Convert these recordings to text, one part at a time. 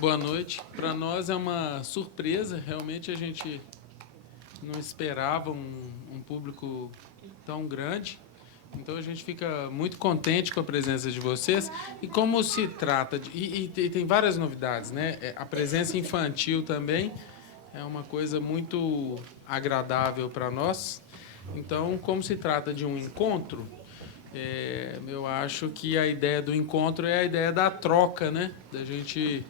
Boa noite. Para nós é uma surpresa, realmente a gente não esperava um público tão grande. Então a gente fica muito contente com a presença de vocês. E como se trata de. E tem várias novidades, né? A presença infantil também é uma coisa muito agradável para nós. Então, como se trata de um encontro, eu acho que a ideia do encontro é a ideia da troca, né? Da gente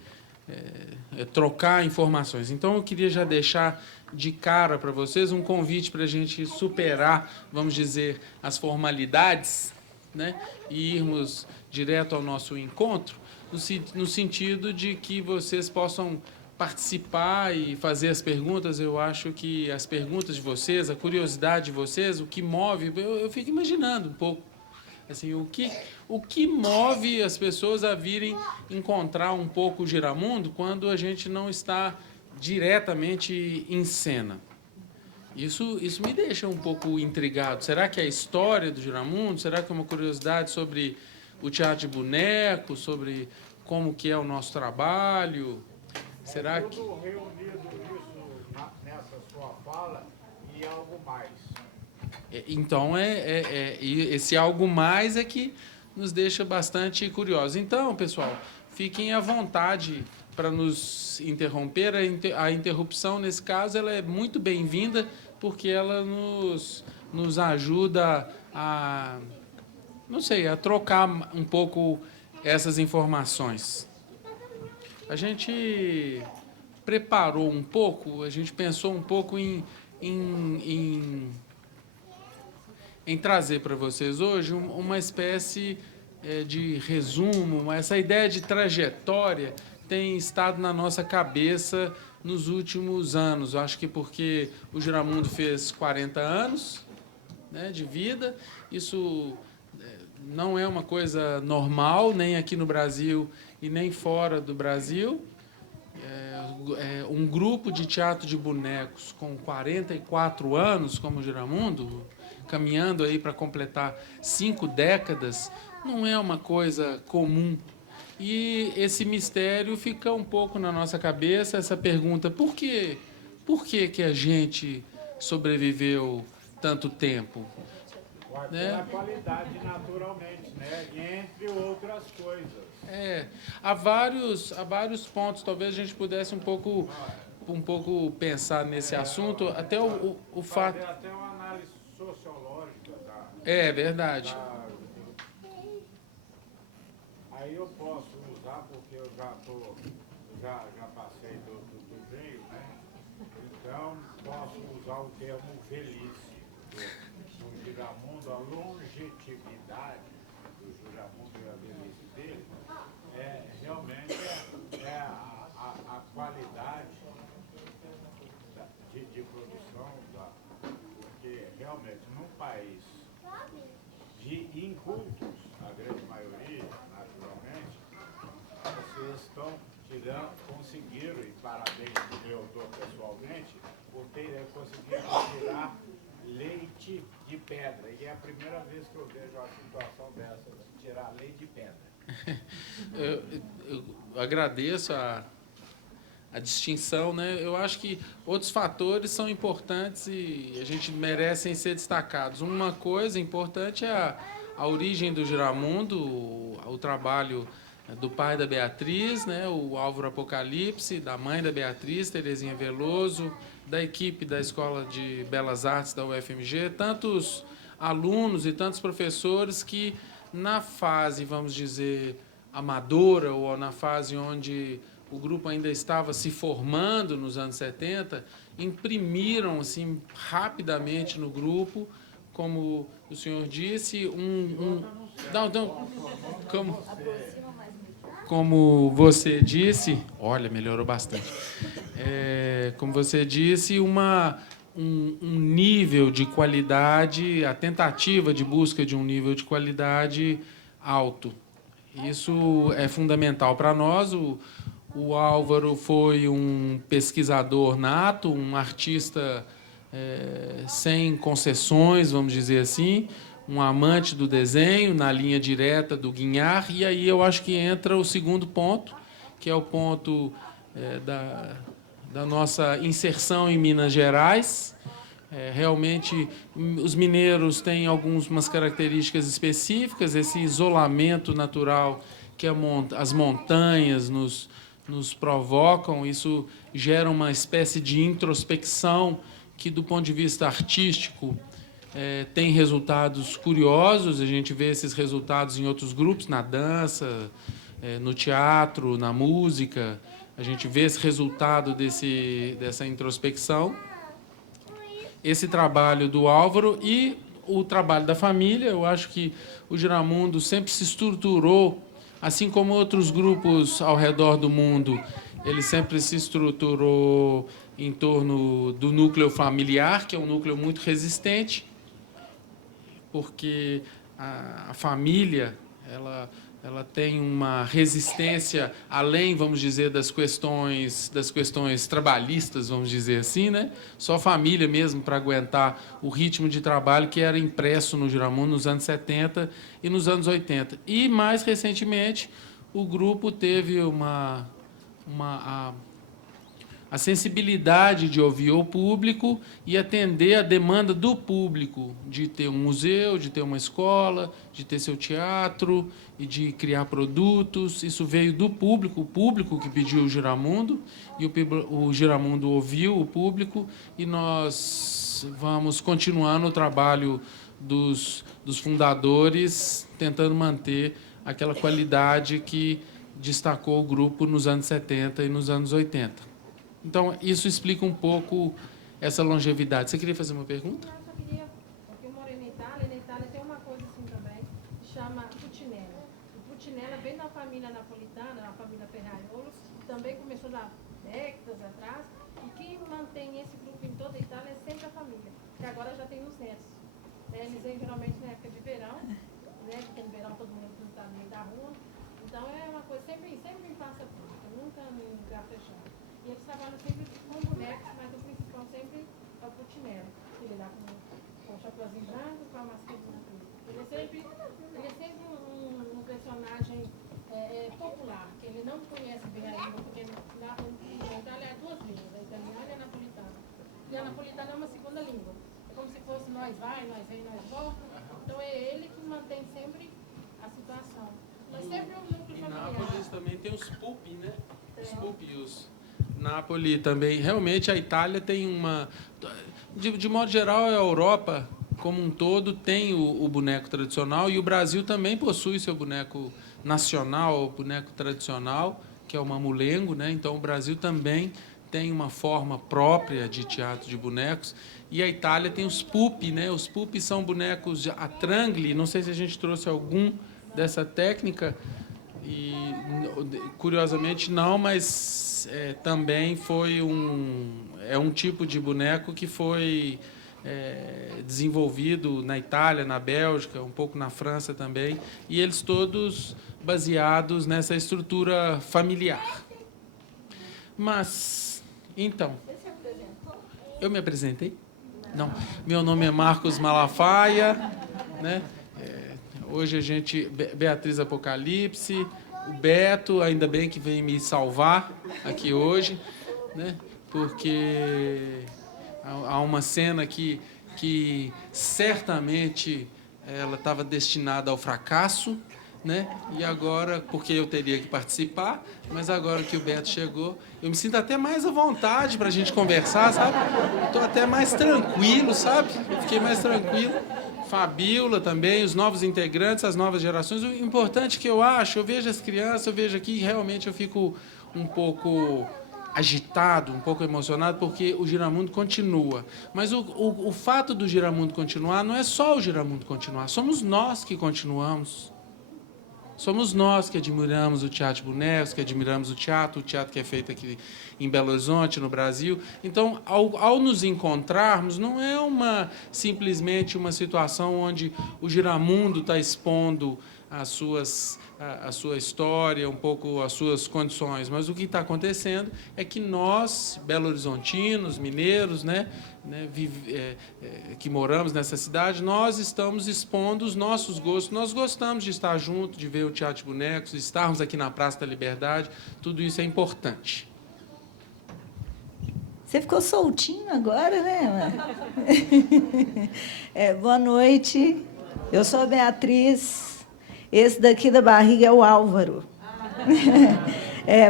trocar informações. Então, eu queria já deixar de cara para vocês um convite para a gente superar, vamos dizer, as formalidades, né? E irmos direto ao nosso encontro, no sentido de que vocês possam participar e fazer as perguntas. Eu acho que as perguntas de vocês, a curiosidade de vocês, o que move, eu fico imaginando um pouco assim, o que move as pessoas a virem encontrar um pouco o Giramundo quando a gente não está diretamente em cena? Isso me deixa um pouco intrigado. Será que é a história do Giramundo? Será que é uma curiosidade sobre o teatro de boneco, sobre como que é o nosso trabalho? Será que... Tudo reunido isso nessa sua fala e algo mais. Então, esse algo mais é que nos deixa bastante curiosos. Então, pessoal, fiquem à vontade para nos interromper. A interrupção, nesse caso, ela é muito bem-vinda, porque ela nos ajuda a, não sei, a trocar um pouco essas informações. A gente preparou um pouco, a gente pensou um pouco em trazer para vocês hoje uma espécie de resumo. Essa ideia de trajetória tem estado na nossa cabeça nos últimos anos. Eu acho que porque o Giramundo fez 40 anos, né, de vida. Isso não é uma coisa normal, nem aqui no Brasil e nem fora do Brasil. Um grupo de teatro de bonecos com 44 anos, como o Giramundo, caminhando aí para completar 5 décadas, não é uma coisa comum. E esse mistério fica um pouco na nossa cabeça, essa pergunta: por que a gente sobreviveu tanto tempo? Pela qualidade, naturalmente, né? Entre outras coisas. Há vários pontos. Talvez a gente pudesse um pouco pensar nesse assunto, até o fato... Fazer até uma análise sociológica É verdade. Aí eu posso usar, porque eu já passei do meio, né? Então, posso usar o termo velhice do Giramundo, a longevidade do Giramundo e a velhice dele, realmente a qualidade de produção, porque realmente num país de incultos, a grande maioria, naturalmente, vocês estão conseguiram, e parabéns para eu dou pessoalmente, por terem conseguido tirar leite de pedra. E é a primeira vez que eu vejo uma situação dessa, de tirar leite de pedra. Eu agradeço a distinção, né? Eu acho que outros fatores são importantes e a gente merecem ser destacados. Uma coisa importante é a origem do Giramundo, o trabalho do pai da Beatriz, né? O Álvaro Apocalipse, da mãe da Beatriz, Terezinha Veloso, da equipe da Escola de Belas Artes da UFMG, tantos alunos e tantos professores que na fase, vamos dizer, amadora, ou na fase onde o grupo ainda estava se formando nos anos 70, imprimiram assim rapidamente no grupo, como o senhor disse, como você disse, olha, melhorou bastante. Como você disse, um nível de qualidade, a tentativa de busca de um nível de qualidade alto. Isso é fundamental para nós. O Álvaro foi um pesquisador nato, um artista sem concessões, vamos dizer assim, um amante do desenho, na linha direta do Guignard. E aí eu acho que entra o segundo ponto, que é o ponto da nossa inserção em Minas Gerais. Realmente, os mineiros têm algumas características específicas, esse isolamento natural que as montanhas nos provocam, isso gera uma espécie de introspecção que, do ponto de vista artístico, tem resultados curiosos. A gente vê esses resultados em outros grupos, na dança, no teatro, na música. A gente vê esse resultado dessa introspecção. Esse trabalho do Álvaro e o trabalho da família. Eu acho que o Giramundo sempre se estruturou, assim como outros grupos ao redor do mundo, ele sempre se estruturou em torno do núcleo familiar, que é um núcleo muito resistente, porque a família ela tem uma resistência além, vamos dizer, das questões trabalhistas, vamos dizer assim, né? Só família mesmo para aguentar o ritmo de trabalho que era impresso no Giramundo nos anos 70 e nos anos 80. E, mais recentemente, o grupo teve a sensibilidade de ouvir o público e atender a demanda do público de ter um museu, de ter uma escola, de ter seu teatro e de criar produtos. Isso veio do público, o público que pediu o Giramundo, e o Giramundo ouviu o público, e nós vamos continuando o trabalho dos fundadores, tentando manter aquela qualidade que destacou o grupo nos anos 70 e nos anos 80. Então, isso explica um pouco essa longevidade. Você queria fazer uma pergunta? Não, eu só queria, porque eu moro na Itália tem uma coisa assim também, que chama Puccinella. O Puccinella vem da família napolitana, a família Ferraiolo, que também começou há décadas atrás, e que mantém esse grupo em toda a Itália é sempre a família, que agora já tem os netos. Eles vêm geralmente na época de verão, né, porque no verão todo mundo está no meio da rua, então é uma coisa sempre em praça pública, nunca em lugar fechado. E eles trabalham sempre com bonecos, mas o principal sempre é o Puccinella. Ele dá com o chapeuzinho branco, com a mascarinha azul. Ele é sempre um personagem popular, que ele não conhece bem a língua, porque na Itália há duas línguas, a italiana e a napolitana. E a napolitana é uma segunda língua. É como se fosse nós vai, nós vem, nós volta. Então é ele que mantém sempre a situação. Mas sempre um núcleo familiar. Em Nápoles também tem os pupi, né? Os pupi, Nápoles também. Realmente a Itália tem uma... De modo geral, a Europa como um todo tem o boneco tradicional, e o Brasil também possui seu boneco nacional, o boneco tradicional, que é o mamulengo, né? Então o Brasil também tem uma forma própria de teatro de bonecos, e a Itália tem os pupi, né? Os pupi são bonecos a trangle, não sei se a gente trouxe algum dessa técnica, e curiosamente não, mas também foi um tipo de boneco que foi desenvolvido na Itália, na Bélgica, um pouco na França também, e eles todos baseados nessa estrutura familiar. Mas, então, eu me apresentei? Não. Meu nome é Marcos Malafaia, né? Hoje a gente... Beatriz Apocalipse, o Beto, ainda bem que veio me salvar aqui hoje, né? Porque há uma cena que certamente ela estava destinada ao fracasso, né? E agora, porque eu teria que participar, mas agora que o Beto chegou, eu me sinto até mais à vontade para a gente conversar, sabe? Estou até mais tranquilo, sabe? Eu fiquei mais tranquilo. Fabíola também, os novos integrantes, as novas gerações. O importante que eu acho, eu vejo as crianças, eu vejo aqui, realmente eu fico um pouco agitado, um pouco emocionado, porque o Giramundo continua. Mas o fato do Giramundo continuar não é só o Giramundo continuar, somos nós que continuamos. Somos nós que admiramos o teatro de bonecos, que admiramos o teatro que é feito aqui em Belo Horizonte, no Brasil. Então, ao nos encontrarmos, não é simplesmente uma situação onde o Giramundo está expondo a sua história, um pouco as suas condições, mas o que está acontecendo é que nós, belo-horizontinos, mineiros, que moramos nessa cidade, nós estamos expondo os nossos gostos. Nós gostamos de estar junto, de ver o Teatro de Bonecos, de estarmos aqui na Praça da Liberdade, tudo isso é importante. Você ficou soltinho agora, né? Boa noite, eu sou a Beatriz. Esse daqui da barriga é o Álvaro.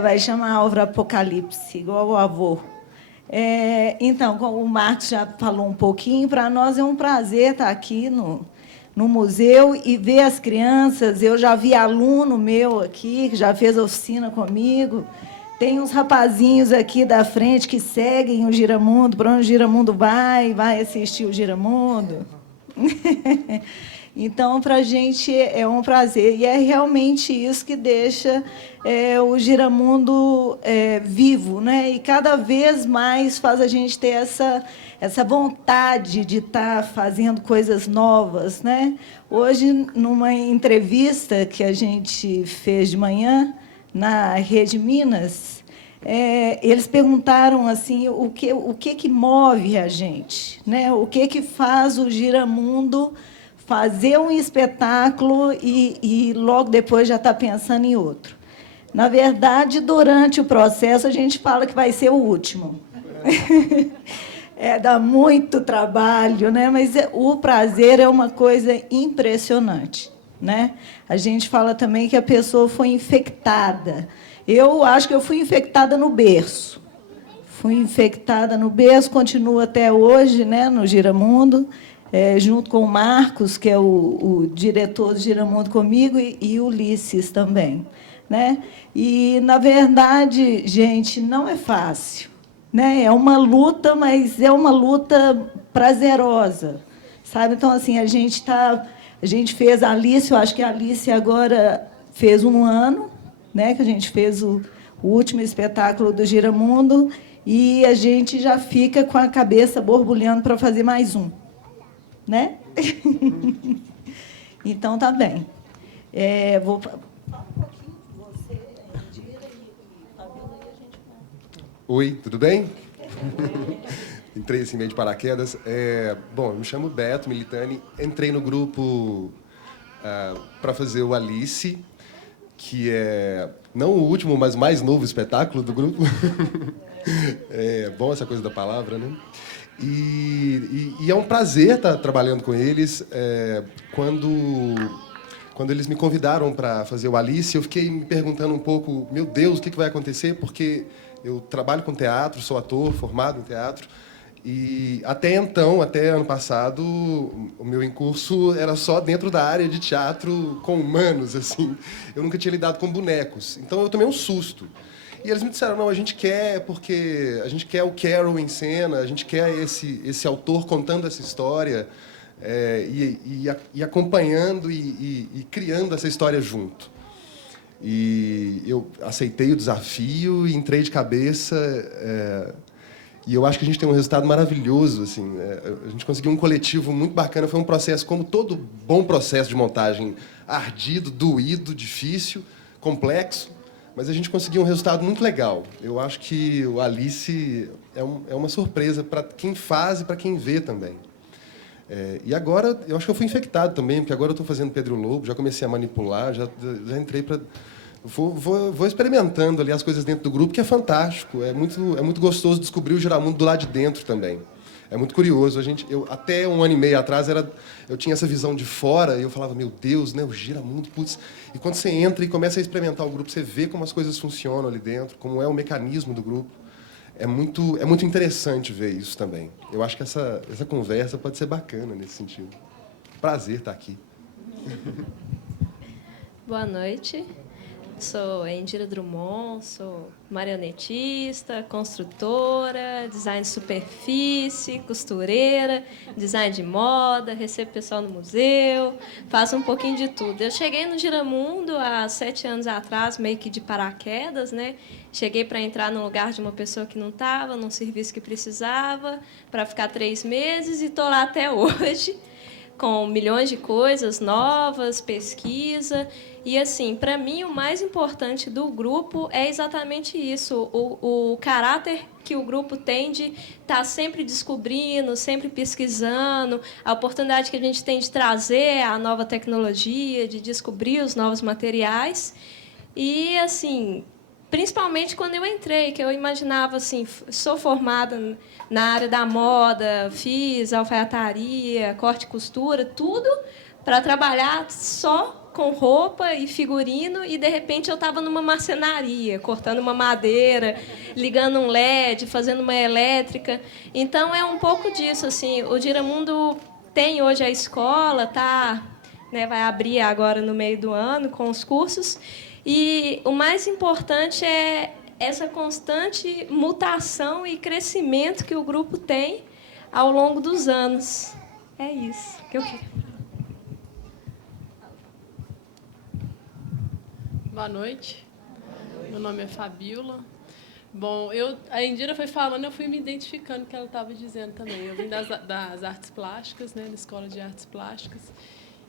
Vai chamar Álvaro Apocalipse, igual o avô. Então, como o Marcos já falou um pouquinho, para nós é um prazer estar aqui no museu e ver as crianças. Eu já vi aluno meu aqui, que já fez oficina comigo. Tem uns rapazinhos aqui da frente que seguem o Giramundo, para onde o Giramundo vai assistir o Giramundo. Então, para a gente é um prazer. E é realmente isso que deixa o Giramundo vivo, né? E cada vez mais faz a gente ter essa vontade de estar fazendo coisas novas, né? Hoje, numa entrevista que a gente fez de manhã, na Rede Minas, eles perguntaram assim, o que move a gente, né? O que faz o Giramundo fazer um espetáculo e logo depois já está pensando em outro. Na verdade, durante o processo, a gente fala que vai ser o último. Dá muito trabalho, né? Mas o prazer é uma coisa impressionante, né? A gente fala também que a pessoa foi infectada. Eu acho que eu fui infectada no berço. Fui infectada no berço, continuo até hoje, né, no Giramundo. Junto com o Marcos, que é o diretor do Giramundo comigo, e o Ulisses também, né? E, na verdade, gente, não é fácil, né? É uma luta, mas é uma luta prazerosa, sabe? Então, assim, a gente fez a Alice, eu acho que a Alice agora fez 1 ano, né, que a gente fez o último espetáculo do Giramundo, e a gente já fica com a cabeça borbulhando para fazer mais um. Né? Então, tá bem. Vou falar um pouquinho de você, Indira e Fabiola, e a gente vai. Oi, tudo bem? Entrei assim meio de paraquedas. Bom, eu me chamo Beto Militani, entrei no grupo para fazer o Alice, que é não o último, mas o mais novo espetáculo do grupo. É bom essa coisa da palavra, né? E é um prazer estar trabalhando com eles. Quando eles me convidaram para fazer o Alice, eu fiquei me perguntando um pouco, meu Deus, o que vai acontecer? Porque eu trabalho com teatro, sou ator, formado em teatro, e até então, até ano passado, o meu incurso era só dentro da área de teatro com humanos, assim. Eu nunca tinha lidado com bonecos, então eu tomei um susto. E eles me disseram, não, a gente quer, porque a gente quer o Carol em cena, a gente quer esse autor contando essa história e acompanhando e criando essa história junto. E eu aceitei o desafio e entrei de cabeça, e eu acho que a gente tem um resultado maravilhoso, assim. A gente conseguiu um coletivo muito bacana, foi um processo, como todo bom processo de montagem, ardido, doído, difícil, complexo, mas a gente conseguiu um resultado muito legal. Eu acho que o Alice é uma surpresa para quem faz e para quem vê também. E agora, eu acho que eu fui infectado também, porque agora eu estou fazendo Pedro Lobo, já comecei a manipular, já entrei para... Vou experimentando ali as coisas dentro do grupo, que é fantástico. É muito gostoso descobrir o Giramundo do lado de dentro também. É muito curioso. Até 1 ano e meio atrás, eu tinha essa visão de fora e eu falava, meu Deus, né, o Giramundo, putz. E quando você entra e começa a experimentar o grupo, você vê como as coisas funcionam ali dentro, como é o mecanismo do grupo. É muito interessante ver isso também. Eu acho que essa conversa pode ser bacana nesse sentido. Prazer estar aqui. Boa noite. Sou Indira Drummond, sou marionetista, construtora, design de superfície, costureira, design de moda, recebo pessoal no museu, faço um pouquinho de tudo. Eu cheguei no Giramundo há 7 anos atrás, meio que de paraquedas, né? Cheguei para entrar no lugar de uma pessoa que não estava, num serviço que precisava, para ficar 3 meses, e estou lá até hoje. com milhões de coisas novas, pesquisa. E, assim, para mim, o mais importante do grupo é exatamente isso, o caráter que o grupo tem de estar sempre descobrindo, sempre pesquisando, a oportunidade que a gente tem de trazer a nova tecnologia, de descobrir os novos materiais. E, assim, principalmente quando eu entrei, que eu imaginava, assim, sou formada na área da moda, fiz alfaiataria, corte e costura, tudo para trabalhar só com roupa e figurino, e, de repente, eu estava numa marcenaria, cortando uma madeira, ligando um LED, fazendo uma elétrica. Então, é um pouco disso. Assim, o Giramundo tem hoje a escola, tá, né, vai abrir agora no meio do ano com os cursos, e o mais importante é essa constante mutação e crescimento que o grupo tem ao longo dos anos. É isso que eu queria. Boa noite. Meu nome é Fabíola. Bom, a Indira foi falando, eu fui me identificando com o que ela estava dizendo também. Eu vim das artes plásticas, né, da Escola de Artes Plásticas,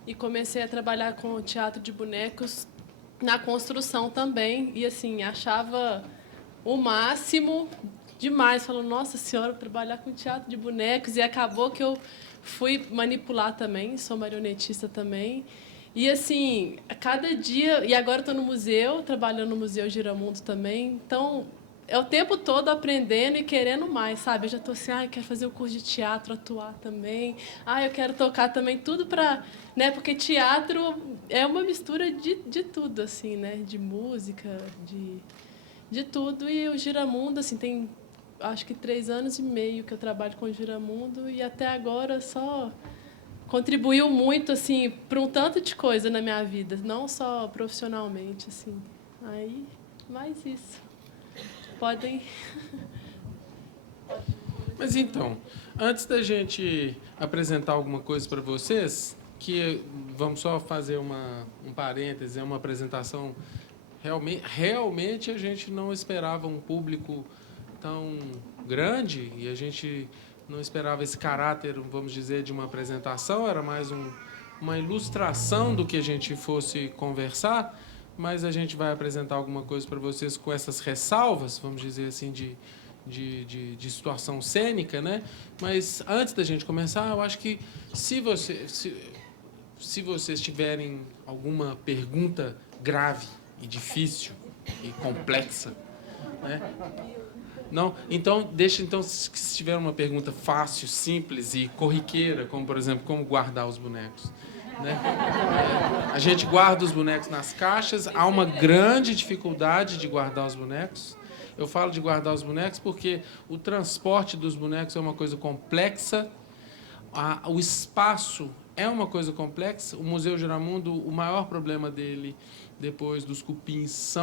e comecei a trabalhar com teatro de bonecos na construção também. E, assim, achava o máximo demais. Falando, nossa senhora, trabalhar com teatro de bonecos. E acabou que eu fui manipular também, sou marionetista também. E, assim, a cada dia... E agora estou no museu, trabalhando no Museu Giramundo também. Então, é o tempo todo aprendendo e querendo mais, sabe? Eu já estou assim, eu quero fazer um curso de teatro, atuar também. Eu quero tocar também, tudo para... Né? Porque teatro é uma mistura de tudo, assim, né? De música, de tudo. E o Giramundo, assim, tem, acho que 3 anos e meio que eu trabalho com o Giramundo, e até agora só... contribuiu muito, assim, para um tanto de coisa na minha vida, não só profissionalmente, assim. Aí, mais isso. Podem... Mas, então, antes da gente apresentar alguma coisa para vocês, que vamos só fazer um parêntese, uma apresentação. Realmente a gente não esperava um público tão grande, e a gente não esperava esse caráter, vamos dizer, de uma apresentação, era mais uma ilustração do que a gente fosse conversar, mas a gente vai apresentar alguma coisa para vocês com essas ressalvas, vamos dizer assim, de situação cênica, né? Mas antes da gente começar, eu acho que se vocês tiverem alguma pergunta grave e difícil e complexa, né? Não? Então, se tiver uma pergunta fácil, simples e corriqueira, como, por exemplo, como guardar os bonecos, né? A gente guarda os bonecos nas caixas, há uma grande dificuldade de guardar os bonecos. Eu falo de guardar os bonecos porque o transporte dos bonecos é uma coisa complexa, o espaço é uma coisa complexa. O Museu Giramundo, o maior problema dele, depois dos cupins,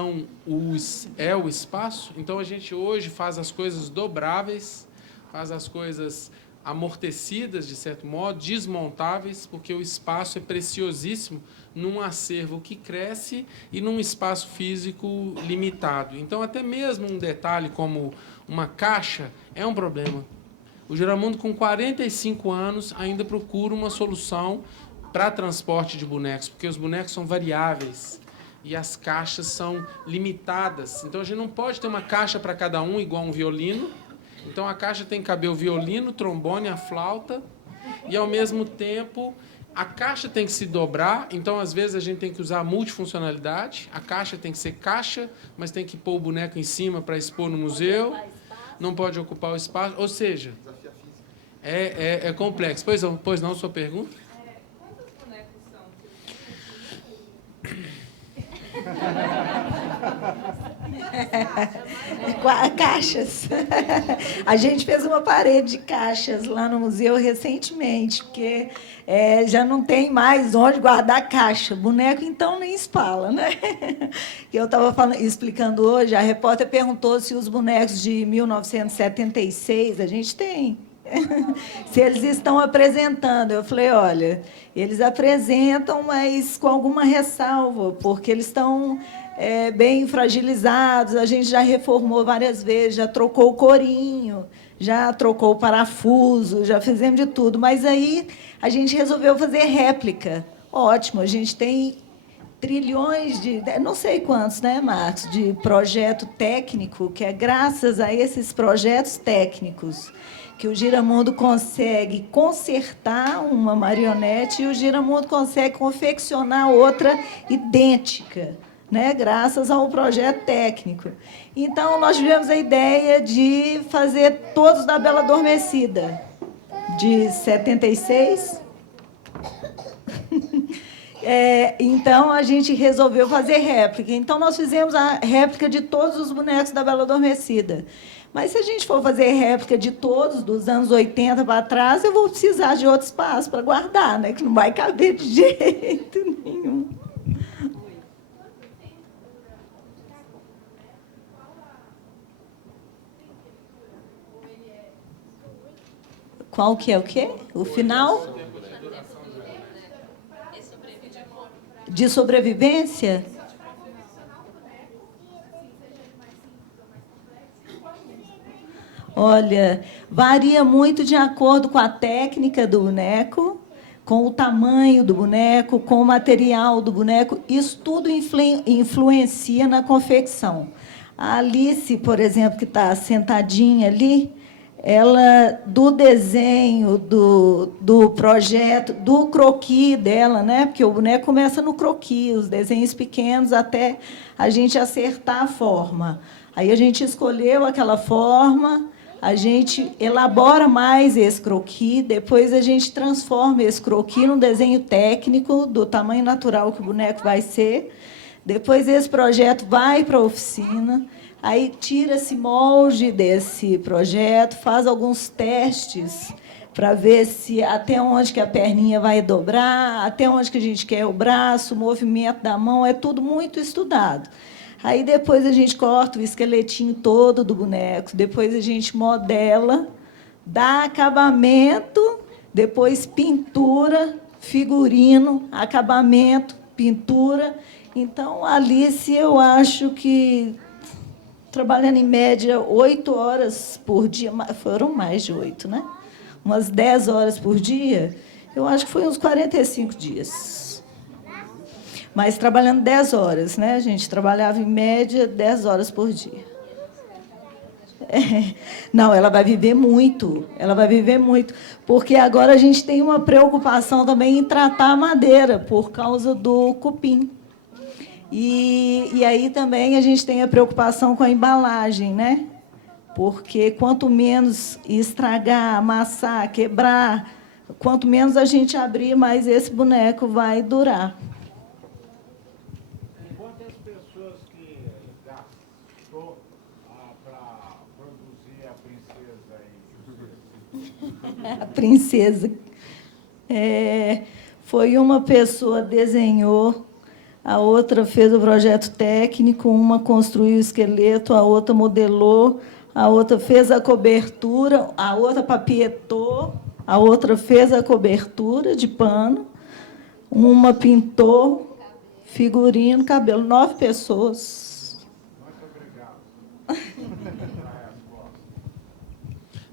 é o espaço. Então, a gente hoje faz as coisas dobráveis, faz as coisas amortecidas, de certo modo, desmontáveis, porque o espaço é preciosíssimo num acervo que cresce e num espaço físico limitado. Então, até mesmo um detalhe como uma caixa é um problema. O Giramundo, com 45 anos, ainda procura uma solução para transporte de bonecos, porque os bonecos são variáveis e as caixas são limitadas. Então, a gente não pode ter uma caixa para cada um, igual um violino. Então, a caixa tem que caber o violino, o trombone, a flauta, e, ao mesmo tempo, a caixa tem que se dobrar. Então, às vezes, a gente tem que usar a multifuncionalidade. A caixa tem que ser caixa, mas tem que pôr o boneco em cima para expor no museu. Não pode ocupar o espaço. Ou seja, é complexo. Pois não, sua pergunta? Quantos bonecos são? Caixas. A gente fez uma parede de caixas lá no museu recentemente, porque já não tem mais onde guardar caixa. Boneco, então, nem se fala, né? Eu estava explicando hoje, a repórter perguntou se os bonecos de 1976 a gente tem. Se eles estão apresentando. Eu falei, olha, eles apresentam, mas com alguma ressalva, porque eles estão bem fragilizados. A gente já reformou várias vezes, já trocou o corinho, já trocou o parafuso, já fizemos de tudo. Mas aí a gente resolveu fazer réplica. Ótimo, a gente tem trilhões de, não sei quantos, né, Marcos, de projeto técnico, que é graças a esses projetos técnicos que o Giramundo consegue consertar uma marionete e o Giramundo consegue confeccionar outra idêntica, né, graças ao projeto técnico. Então, nós tivemos a ideia de fazer todos da Bela Adormecida, de 76. Então, a gente resolveu fazer réplica. Então, nós fizemos a réplica de todos os bonecos da Bela Adormecida. Mas, se a gente for fazer réplica de todos, dos anos 80 para trás, eu vou precisar de outro espaço para guardar, né? Que não vai caber de jeito nenhum. Qual que é o quê? O final? De sobrevivência? Olha, varia muito de acordo com a técnica do boneco, com o tamanho do boneco, com o material do boneco. Isso tudo influencia na confecção. A Alice, por exemplo, que está sentadinha ali, ela, do desenho, do projeto, do croquis dela, né? Porque o boneco começa no croquis, os desenhos pequenos, até a gente acertar a forma. Aí a gente escolheu aquela forma, a gente elabora mais esse croquis, depois a gente transforma esse croquis num desenho técnico do tamanho natural que o boneco vai ser. Depois esse projeto vai para a oficina. Aí tira-se molde desse projeto, faz alguns testes para ver se até onde que a perninha vai dobrar, até onde que a gente quer o braço, o movimento da mão, é tudo muito estudado. Aí depois a gente corta o esqueletinho todo do boneco, depois a gente modela, dá acabamento, depois pintura, figurino, acabamento, pintura. Então, Alice, eu acho que trabalhando em média 8 horas por dia, foram mais de 8, né? Umas 10 horas por dia, eu acho que foi uns 45 dias. Mas trabalhando 10 horas, né? A gente trabalhava em média 10 horas por dia. Não, ela vai viver muito, porque agora a gente tem uma preocupação também em tratar a madeira, por causa do cupim. E aí também a gente tem a preocupação com a embalagem, né? Porque quanto menos estragar, amassar, quebrar, quanto menos a gente abrir, mais esse boneco vai durar. Quantas pessoas que gastou para produzir a princesa aí? A princesa. Foi uma pessoa desenhou, a outra fez o projeto técnico, uma construiu o esqueleto, a outra modelou, a outra fez a cobertura, a outra papietou, a outra fez a cobertura de pano, uma pintou, figurino, cabelo, 9 pessoas. Muito obrigado.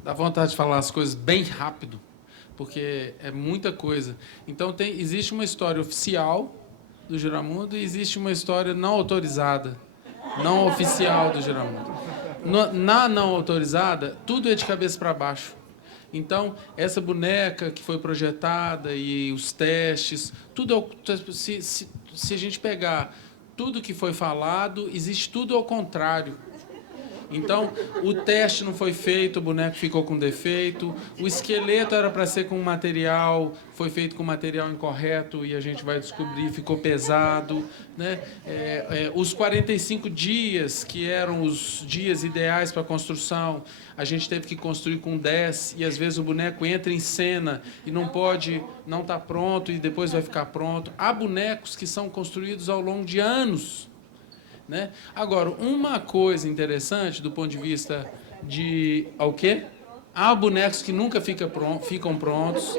Dá vontade de falar as coisas bem rápido, porque é muita coisa. Então, existe uma história oficial do Giramundo e existe uma história não autorizada, não oficial do Giramundo. Na não autorizada, tudo é de cabeça para baixo. Então, essa boneca que foi projetada e os testes, tudo se a gente pegar tudo que foi falado, existe tudo ao contrário. Então, o teste não foi feito, o boneco ficou com defeito, o esqueleto era para ser com material, foi feito com material incorreto e a gente vai descobrir, ficou pesado, né? Os 45 dias, que eram os dias ideais para a construção, a gente teve que construir com 10 e, às vezes, o boneco entra em cena e não está pronto e depois vai ficar pronto. Há bonecos que são construídos ao longo de anos, né? Agora, uma coisa interessante do ponto de vista de... O quê? Há bonecos que nunca ficam prontos.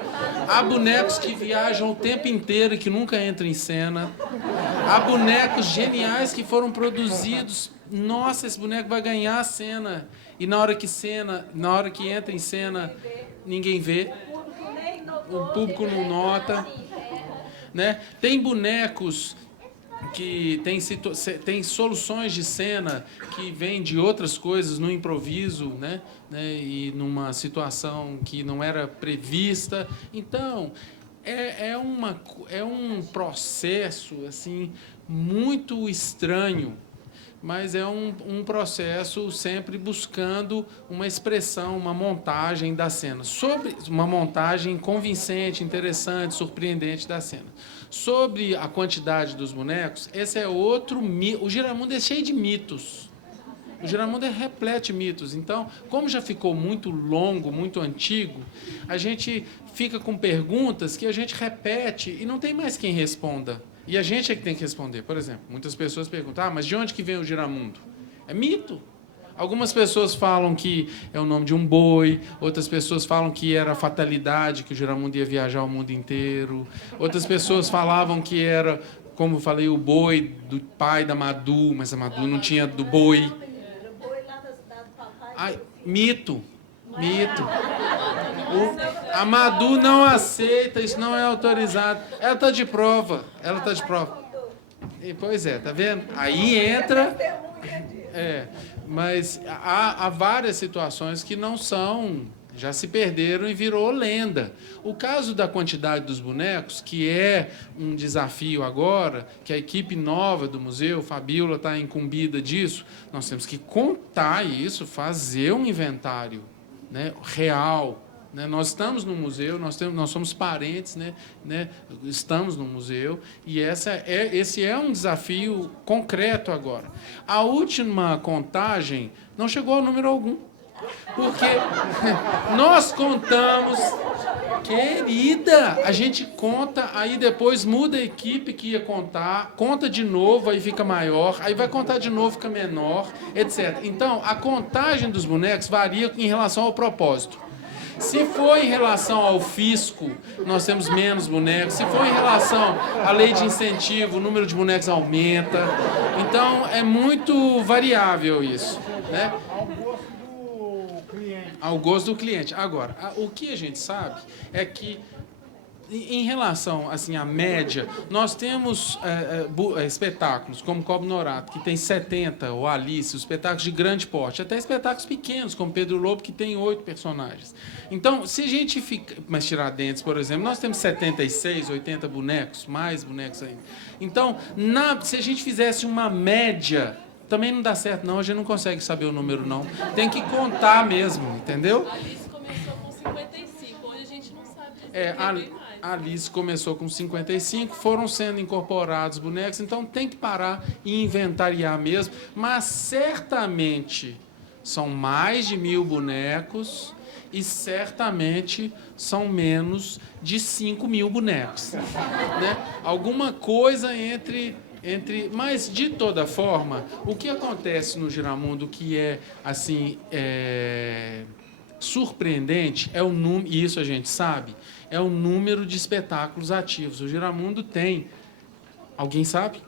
Há bonecos que viajam o tempo inteiro e que nunca entram em cena. Há bonecos geniais que foram produzidos. Nossa, esse boneco vai ganhar a cena. E na hora que entra em cena, ninguém vê. O público não nota. Né? Tem bonecos que tem soluções de cena que vêm de outras coisas no improviso, né? E numa situação que não era prevista. Então, é um processo assim muito estranho, mas é um processo sempre buscando uma expressão, uma montagem da cena, uma montagem convincente, interessante, surpreendente da cena. Sobre a quantidade dos bonecos, esse é outro mito. O Giramundo é cheio de mitos. O Giramundo é repleto de mitos. Então, como já ficou muito longo, muito antigo, a gente fica com perguntas que a gente repete e não tem mais quem responda. E a gente é que tem que responder. Por exemplo, muitas pessoas perguntam, mas de onde que vem o Giramundo? É mito. Algumas pessoas falam que é o nome de um boi, outras pessoas falam que era fatalidade, que o Giramundo ia viajar o mundo inteiro, outras pessoas falavam que era, como eu falei, o boi do pai da Madu, mas a Madu não tinha do boi. Ai, mito. A Madu não aceita, isso não é autorizado. Ela está de prova. E, pois é, tá vendo? Aí entra... mas há várias situações que não são, já se perderam e virou lenda. O caso da quantidade dos bonecos, que é um desafio agora, que a equipe nova do museu, Fabíola está incumbida disso, nós temos que contar isso, fazer um inventário, né, real. Né? Nós estamos no museu, nós somos parentes, né? Estamos no museu, e esse é um desafio concreto agora. A última contagem não chegou a número algum, porque nós contamos, querida, a gente conta, aí depois muda a equipe que ia contar, conta de novo, aí fica maior, aí vai contar de novo, fica menor, etc. Então, a contagem dos bonecos varia em relação ao propósito. Se for em relação ao fisco, nós temos menos bonecos. Se for em relação à lei de incentivo, o número de bonecos aumenta. Então, é muito variável isso, né? Ao gosto do cliente. Agora, o que a gente sabe é que, em relação assim, à média, nós temos espetáculos como Cobre Norato, que tem 70, ou Alice, os espetáculos de grande porte, até espetáculos pequenos, como Pedro Lobo, que tem 8 personagens. Então, se a gente fica... Mas Tiradentes, por exemplo, nós temos 76, 80 bonecos, mais bonecos ainda. Então, se a gente fizesse uma média, também não dá certo, não. A gente não consegue saber o número, não. Tem que contar mesmo, entendeu? A Alice começou com 55, hoje a gente não sabe dizer a Alice começou com 55, foram sendo incorporados bonecos, então tem que parar e inventariar mesmo, mas certamente são mais de 1.000 bonecos e certamente são menos de 5.000 bonecos. Né? Alguma coisa entre... Mas, de toda forma, o que acontece no Giramundo que é assim surpreendente é o número, e isso a gente sabe, é o número de espetáculos ativos. O Giramundo tem, alguém sabe?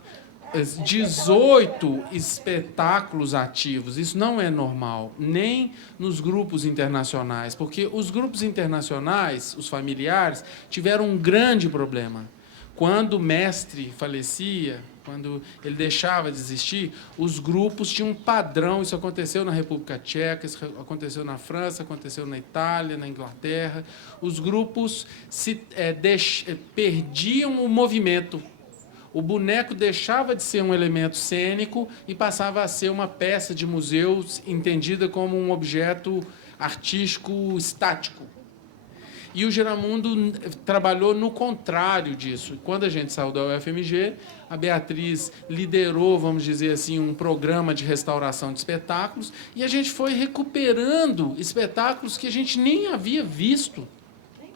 18 espetáculos ativos. Isso não é normal, nem nos grupos internacionais, porque os grupos internacionais, os familiares, tiveram um grande problema. Quando o mestre falecia, quando ele deixava de existir, os grupos tinham um padrão. Isso aconteceu na República Tcheca, isso aconteceu na França, aconteceu na Itália, na Inglaterra. Os grupos perdiam o movimento. O boneco deixava de ser um elemento cênico e passava a ser uma peça de museu entendida como um objeto artístico estático. E o Giramundo trabalhou no contrário disso. Quando a gente saiu da UFMG, a Beatriz liderou, vamos dizer assim, um programa de restauração de espetáculos, e a gente foi recuperando espetáculos que a gente nem havia visto,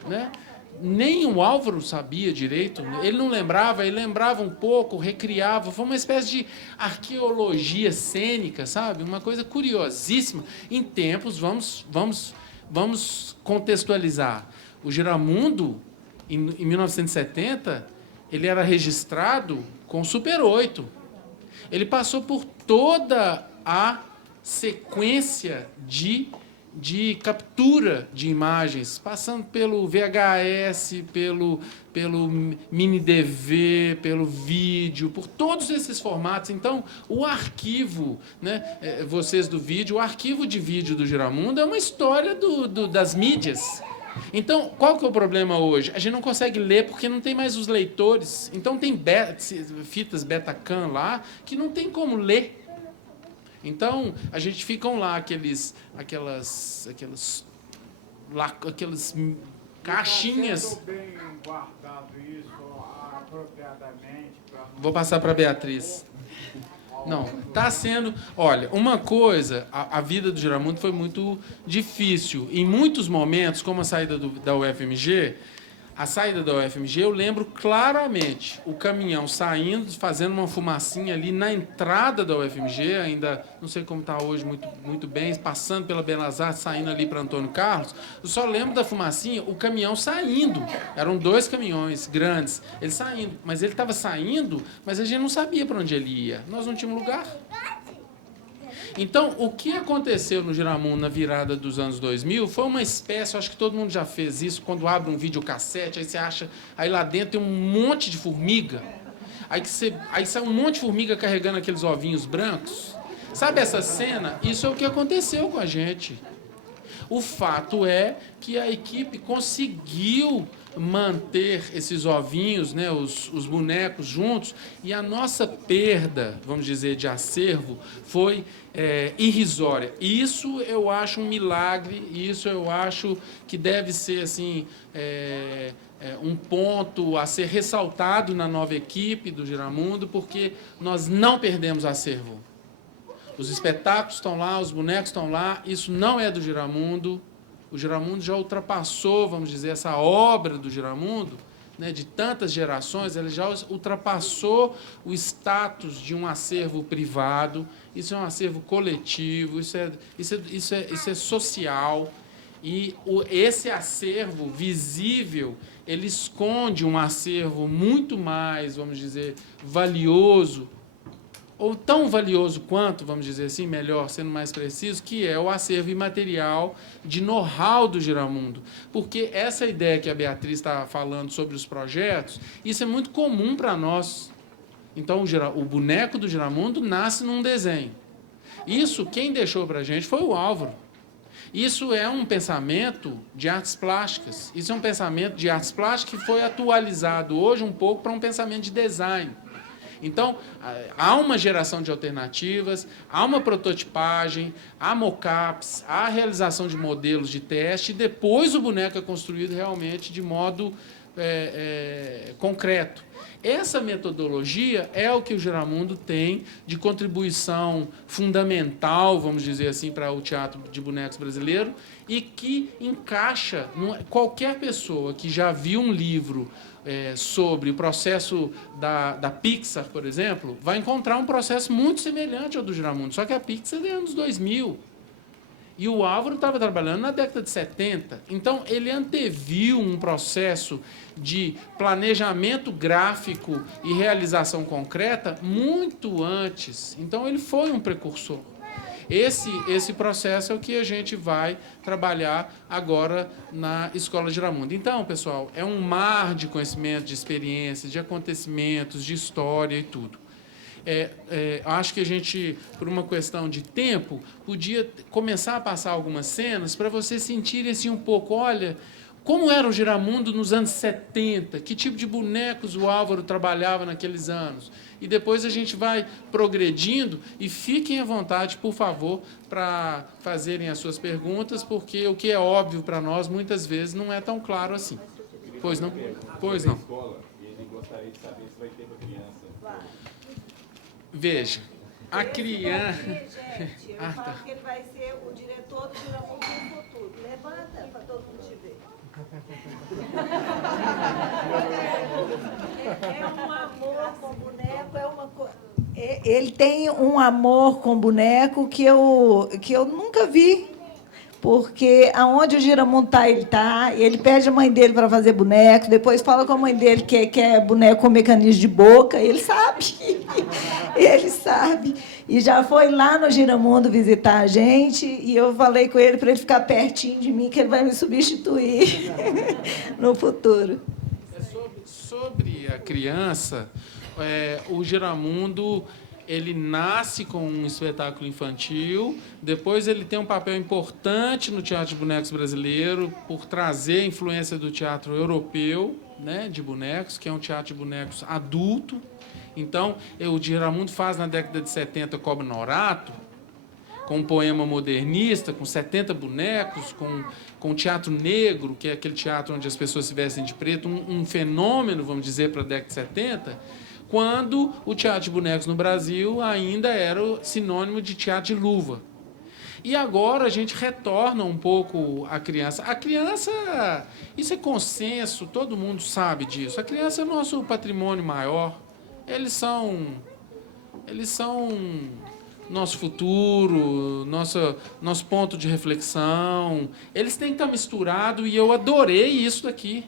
né? Nem o Álvaro sabia direito, ele não lembrava, ele lembrava um pouco, recriava, foi uma espécie de arqueologia cênica, sabe? Uma coisa curiosíssima. Em tempos, vamos vamos contextualizar. O Giramundo, em 1970, ele era registrado com Super 8. Ele passou por toda a sequência de captura de imagens, passando pelo VHS, pelo mini DV, pelo vídeo, por todos esses formatos. Então, o arquivo, né, vocês do vídeo, o arquivo de vídeo do Giramundo é uma história das mídias. Então, qual que é o problema hoje? A gente não consegue ler porque não tem mais os leitores. Então, tem fitas Betacam lá que não tem como ler. Então, a gente ficam lá aquelas caixinhas. Está sendo bem guardado isso apropriadamente. Vou passar para a Beatriz. Não, está sendo... Olha, uma coisa, a vida do Giramundo foi muito difícil. Em muitos momentos, como a saída da UFMG... A saída da UFMG, eu lembro claramente o caminhão saindo, fazendo uma fumacinha ali na entrada da UFMG, ainda não sei como está hoje muito bem, passando pela Belas Artes, saindo ali para Antônio Carlos. Eu só lembro da fumacinha, o caminhão saindo. Eram 2 caminhões grandes, ele saindo. Mas ele estava saindo, mas a gente não sabia para onde ele ia. Nós não tínhamos lugar. Então, o que aconteceu no Giramundo na virada dos anos 2000 foi uma espécie, eu acho que todo mundo já fez isso, quando abre um videocassete, aí você acha, aí lá dentro tem um monte de formiga, aí sai um monte de formiga carregando aqueles ovinhos brancos. Sabe essa cena? Isso é o que aconteceu com a gente. O fato é que a equipe conseguiu manter esses ovinhos, né, os bonecos juntos, e a nossa perda, vamos dizer, de acervo foi irrisória. Isso eu acho um milagre, isso eu acho que deve ser assim, um ponto a ser ressaltado na nova equipe do Giramundo, porque nós não perdemos acervo. Os espetáculos estão lá, os bonecos estão lá, isso não é do Giramundo. O Giramundo já ultrapassou, vamos dizer, essa obra do Giramundo, né, de tantas gerações, ele já ultrapassou o status de um acervo privado. Isso é um acervo coletivo, isso é social. E esse acervo visível, ele esconde um acervo muito mais, vamos dizer, valioso, ou tão valioso quanto, vamos dizer assim, melhor, sendo mais preciso, que é o acervo imaterial de know-how do Giramundo. Porque essa ideia que a Beatriz está falando sobre os projetos, isso é muito comum para nós. Então, o boneco do Giramundo nasce num desenho. Isso, quem deixou para a gente foi o Álvaro. Isso é um pensamento de artes plásticas. Isso é um pensamento de artes plásticas que foi atualizado hoje um pouco para um pensamento de design. Então, há uma geração de alternativas, há uma prototipagem, há mockups, há a realização de modelos de teste, e depois o boneco é construído realmente de modo concreto. Essa metodologia é o que o Giramundo tem de contribuição fundamental, vamos dizer assim, para o teatro de bonecos brasileiro, e que encaixa qualquer pessoa que já viu um livro sobre o processo da Pixar, por exemplo, vai encontrar um processo muito semelhante ao do Giramundo, só que a Pixar é dos anos 2000. E o Álvaro estava trabalhando na década de 70. Então, ele anteviu um processo de planejamento gráfico e realização concreta muito antes. Então, ele foi um precursor. Esse processo é o que a gente vai trabalhar agora na Escola Giramundo. Então, pessoal, é um mar de conhecimento, de experiências, de acontecimentos, de história e tudo. Acho que a gente, por uma questão de tempo, podia começar a passar algumas cenas para vocês sentirem assim, um pouco, olha, como era o Giramundo nos anos 70, que tipo de bonecos o Álvaro trabalhava naqueles anos. E depois a gente vai progredindo, e fiquem à vontade, por favor, para fazerem as suas perguntas, porque o que é óbvio para nós, muitas vezes, não é tão claro assim. Pois não? Pois não. Ele gostaria de saber se vai ter para criança. Veja, a criança... Gente, eu falo que ele vai ser o diretor do Giramundo no futuro. Levanta para todo mundo te ver. É um amor com boneco, é uma coisa... Ele tem um amor com boneco que eu nunca vi. porque aonde o Giramundo está, ele está. Ele pede a mãe dele para fazer boneco, depois fala com a mãe dele que quer boneco com mecanismo de boca, ele sabe. Ele sabe. E já foi lá no Giramundo visitar a gente, e eu falei com ele para ele ficar pertinho de mim, que ele vai me substituir no futuro. Sobre a criança, o Giramundo, ele nasce com um espetáculo infantil, depois ele tem um papel importante no teatro de bonecos brasileiro, por trazer a influência do teatro europeu, né, de bonecos, que é um teatro de bonecos adulto. Então, o Giramundo faz, na década de 70, Cobra Norato, com um poema modernista, com 70 bonecos, com teatro negro, que é aquele teatro onde as pessoas se vestem de preto, um fenômeno, vamos dizer, para a década de 70, quando o teatro de bonecos no Brasil ainda era sinônimo de teatro de luva. E agora a gente retorna um pouco a criança. A criança, isso é consenso, todo mundo sabe disso. A criança é o nosso patrimônio maior. Eles são nosso futuro, nosso ponto de reflexão. Eles têm que estar misturados, e eu adorei isso daqui.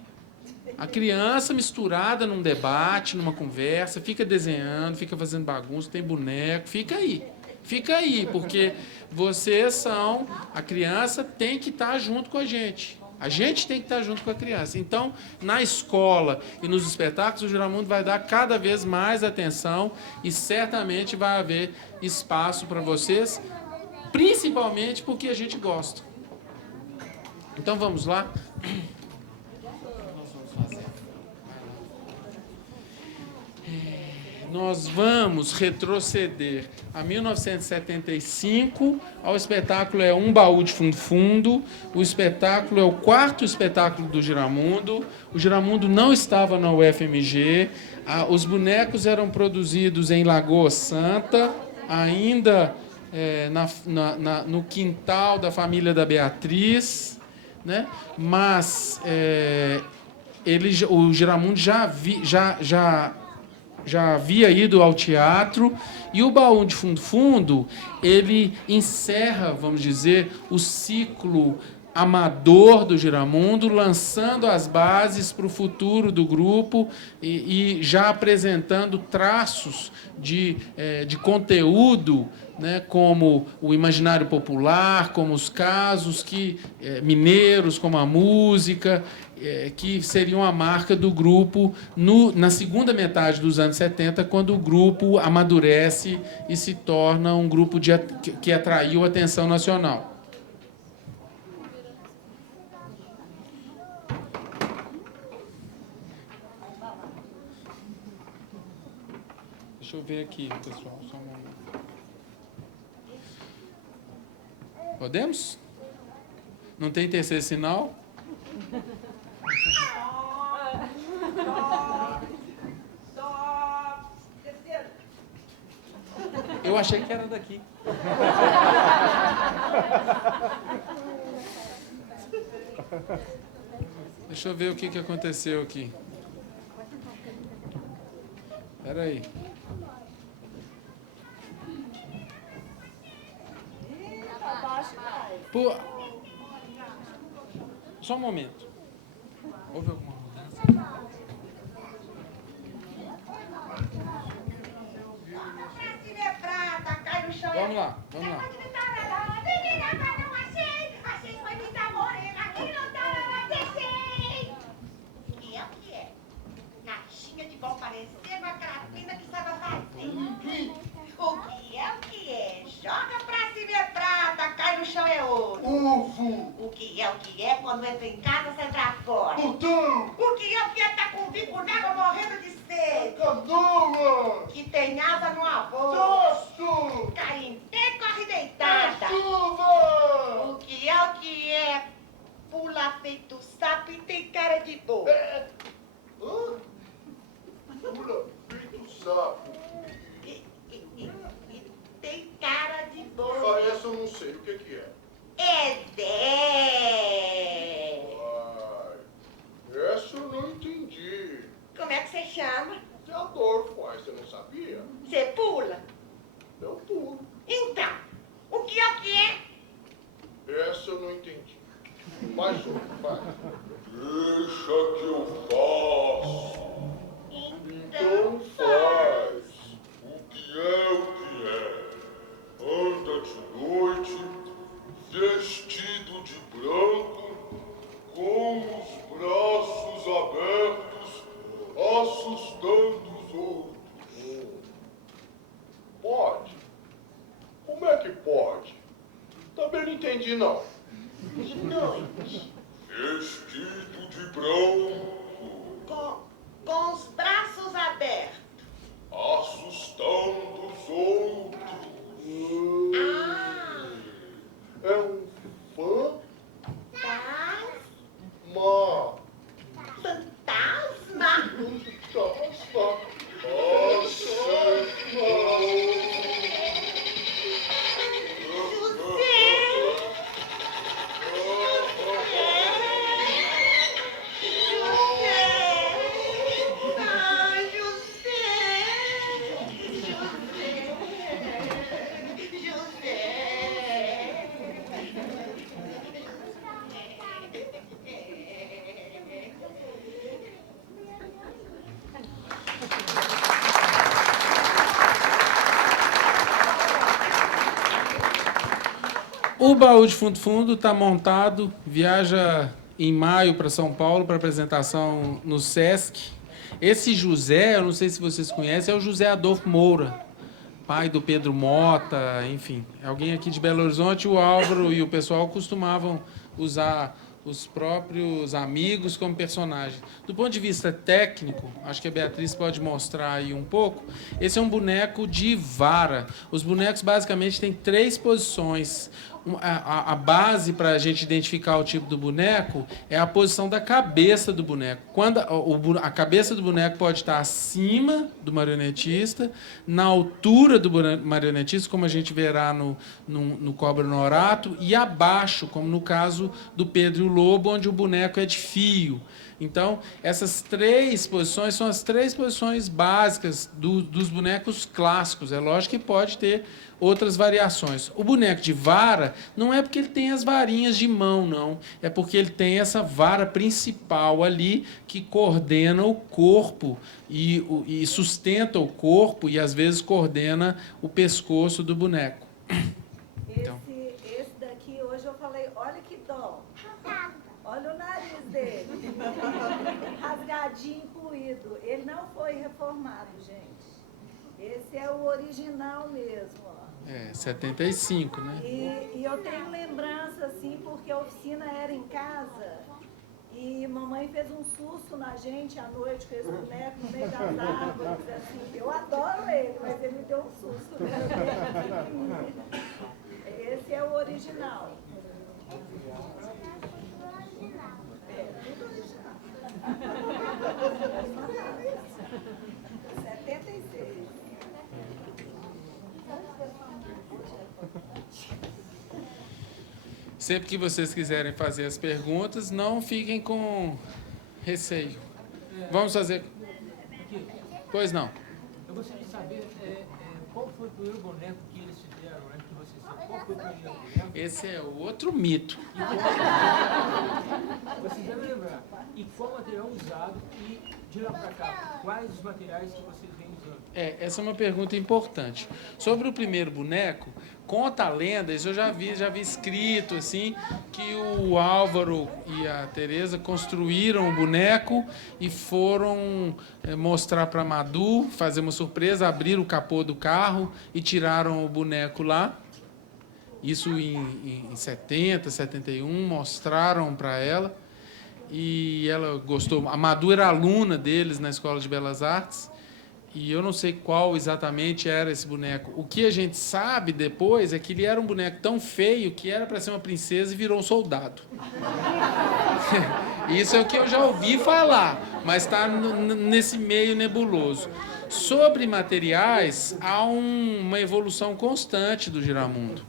A criança misturada num debate, numa conversa, fica desenhando, fica fazendo bagunça, tem boneco, fica aí, porque vocês são... A criança tem que estar junto com a gente. A gente tem que estar junto com a criança. Então, na escola e nos espetáculos, o Giramundo vai dar cada vez mais atenção e certamente vai haver espaço para vocês, principalmente porque a gente gosta. Então, vamos lá? Nós vamos retroceder a 1975, ao espetáculo é Um Baú de Fundo Fundo. O espetáculo é o 4º espetáculo do Giramundo. O Giramundo não estava na UFMG. Os bonecos eram produzidos em Lagoa Santa, ainda no quintal da família da Beatriz, né? Mas o Giramundo já havia ido ao teatro, e o Baú de Fundo Fundo, ele encerra, vamos dizer, o ciclo amador do Giramundo, lançando as bases para o futuro do grupo e já apresentando traços de conteúdo, né, como o imaginário popular, como os casos mineiros, como a música, que seriam a marca do grupo na segunda metade dos anos 70, quando o grupo amadurece e se torna um grupo que atraiu a atenção nacional. Deixa eu ver aqui, pessoal. Só um momento. Podemos? Não tem terceiro sinal? Eu achei que era daqui. Deixa eu ver o que aconteceu aqui. Espera aí. Pô, só um momento. Houve alguma mudança? Vamos lá. Caixinha de bom parecer, uma carapina que sabe fazer. O que é? Joga pra cima é prata, cai no chão é ouro. O que é? Quando entra em casa, sai pra fora. O que é? Tá com bico d'água morrendo de sede. Canoa! Que tem asa no avô. Dosto! Cai em pé, corre deitada. Chuva! O que é? Pula feito sapo e tem cara de bobo. Pula feito sapo. E tem cara de bobo. Essa eu não sei o que é. É Zé. Essa eu não entendi. Como é que você chama? Adolfo, você não sabia? Você pula? Eu pulo. Então, o que é? Essa Essa eu não entendi. Mais uma, vai. Deixa que eu faço. Então faz. O que é? Anda de noite, vestido de branco, com os braços abertos, assustando os outros. Pode? Como é que pode? Também não entendi, não. De noite, Vestido de branco, com os braços abertos. assustando os outros. Ah, É um fantasma. fantasma. O Baú de Fundo está montado, viaja em maio para São Paulo para apresentação no Sesc. Esse José, eu não sei se vocês conhecem, é o José Adolfo Moura, pai do Pedro Mota, enfim. É alguém aqui de Belo Horizonte. O Álvaro e o pessoal costumavam usar os próprios amigos como personagem. Do ponto de vista técnico, acho que a Beatriz pode mostrar aí um pouco, esse é um boneco de vara. Os bonecos basicamente têm 3 posições. A base para a gente identificar o tipo do boneco é a posição da cabeça do boneco. Quando a cabeça do boneco pode estar acima do marionetista, na altura do marionetista, como a gente verá no Cobra Norato, e abaixo, como no caso do Pedro e o Lobo, onde o boneco é de fio. Então, essas 3 posições são as 3 posições básicas dos bonecos clássicos. É lógico que pode ter outras variações. O boneco de vara não é porque ele tem as varinhas de mão, não. É porque ele tem essa vara principal ali que coordena o corpo e sustenta o corpo e, às vezes, coordena o pescoço do boneco. Então. Esse daqui, hoje eu falei, olha que dó. Olha o nariz dele. Rasgadinho, incluído. Ele não foi reformado, gente. Esse é o original mesmo, ó. 75, né? E eu tenho lembrança, assim, porque a oficina era em casa e mamãe fez um susto na gente à noite com esse boneco no meio das árvores, assim. Eu adoro ele, mas ele me deu um susto, né? Esse é o original. É, tudo original. 76. Sempre que vocês quiserem fazer as perguntas, não fiquem com receio. Vamos fazer. Pois não. Eu gostaria de saber qual foi o primeiro boneco que eles fizeram, né? Que vocês sabem. Qual foi o primeiro boneco? Esse é outro mito. Vocês devem lembrar. E qual material usado e de lá para cá, quais os materiais que vocês vêm usando? Essa é uma pergunta importante. Sobre o primeiro boneco, conta a lenda, isso eu já vi escrito assim, que o Álvaro e a Tereza construíram o boneco e foram mostrar para a Madu, fazer uma surpresa, abriram o capô do carro e tiraram o boneco lá. Isso em 70, 71, mostraram para ela e ela gostou. A Madu era aluna deles na Escola de Belas Artes e eu não sei qual exatamente era esse boneco. O que a gente sabe depois é que ele era um boneco tão feio que era para ser uma princesa e virou um soldado. Isso é o que eu já ouvi falar, mas está nesse meio nebuloso. Sobre materiais, há uma evolução constante do Giramundo.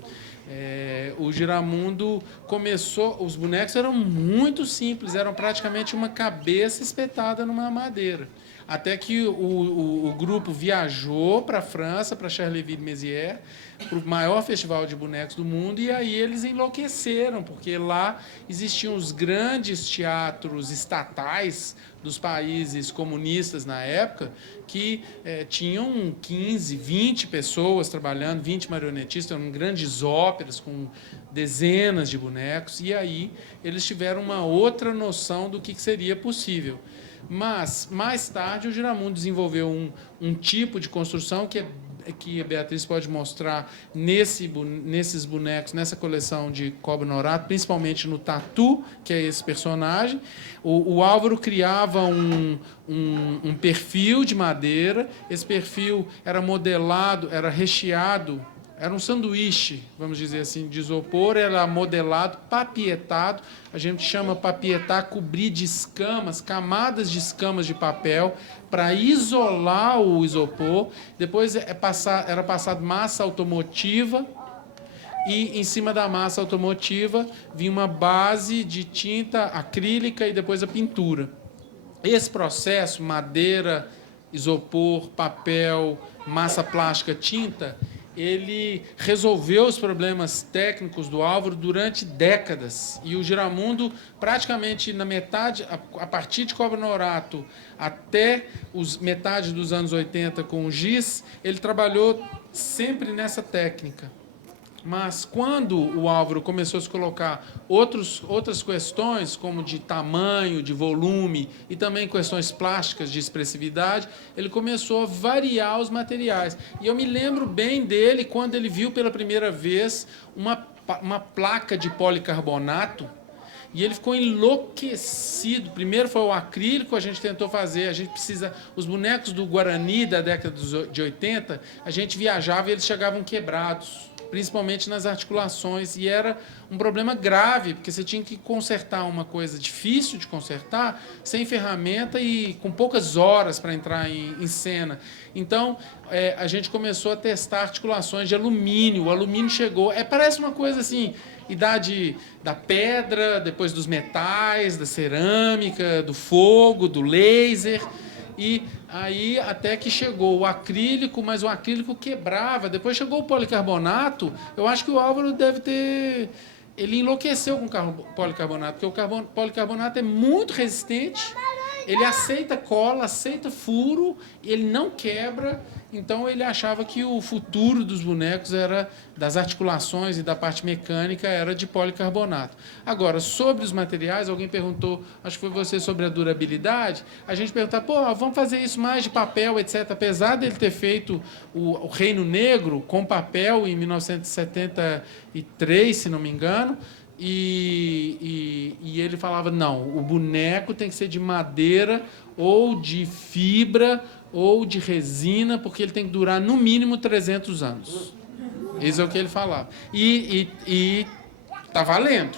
O Giramundo começou... Os bonecos eram muito simples, eram praticamente uma cabeça espetada numa madeira. Até que o grupo viajou para a França, para Charleville-Mézières, para o maior festival de bonecos do mundo, e aí eles enlouqueceram, porque lá existiam os grandes teatros estatais dos países comunistas na época, que tinham 15, 20 pessoas trabalhando, 20 marionetistas, eram grandes óperas com dezenas de bonecos, e aí eles tiveram uma outra noção do que seria possível. Mas, mais tarde, o Giramundo desenvolveu um tipo de construção que a Beatriz pode mostrar nesses bonecos, nessa coleção de Cobra Norato, principalmente no Tatu, que é esse personagem. O Álvaro criava um perfil de madeira, esse perfil era modelado, era recheado, era um sanduíche, vamos dizer assim, de isopor, era modelado, papietado, a gente chama papietar, cobrir de escamas, camadas de escamas de papel, para isolar o isopor. Depois era passado massa automotiva, e em cima da massa automotiva vinha uma base de tinta acrílica e depois a pintura. Esse processo, madeira, isopor, papel, massa plástica, tinta, ele resolveu os problemas técnicos do Álvaro durante décadas. E o Giramundo, praticamente na metade, a partir de Cobra Norato até metade dos anos 80 com o giz, ele trabalhou sempre nessa técnica. Mas quando o Álvaro começou a se colocar outras questões, como de tamanho, de volume, e também questões plásticas de expressividade, ele começou a variar os materiais. E eu me lembro bem dele quando ele viu pela primeira vez uma placa de policarbonato, e ele ficou enlouquecido. Primeiro foi o acrílico, a gente tentou fazer, os bonecos do Guarani da década de 80, a gente viajava e eles chegavam quebrados, principalmente nas articulações, e era um problema grave, porque você tinha que consertar uma coisa difícil de consertar, sem ferramenta e com poucas horas para entrar em cena. Então, a gente começou a testar articulações de alumínio. O alumínio chegou... parece uma coisa assim, idade da pedra, depois dos metais, da cerâmica, do fogo, do laser... E aí até que chegou o acrílico, mas o acrílico quebrava. Depois chegou o policarbonato. Eu acho que o Álvaro deve ter... Ele enlouqueceu com o policarbonato, porque o policarbonato é muito resistente, ele aceita cola, aceita furo, ele não quebra. Então ele achava que o futuro dos bonecos era, das articulações e da parte mecânica, era de policarbonato. Agora, sobre os materiais, alguém perguntou, acho que foi você, sobre a durabilidade. A gente perguntava, vamos fazer isso mais de papel, etc. Apesar dele ter feito o Reino Negro com papel em 1973, se não me engano, e ele falava, não, o boneco tem que ser de madeira ou de fibra ou de resina, porque ele tem que durar no mínimo 300 anos. Isso é o que ele falava. E tá valendo.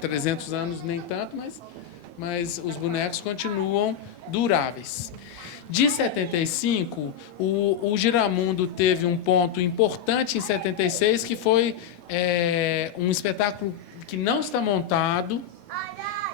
300 anos nem tanto, mas os bonecos continuam duráveis. De 75, o Giramundo teve um ponto importante em 76, que foi um espetáculo que não está montado,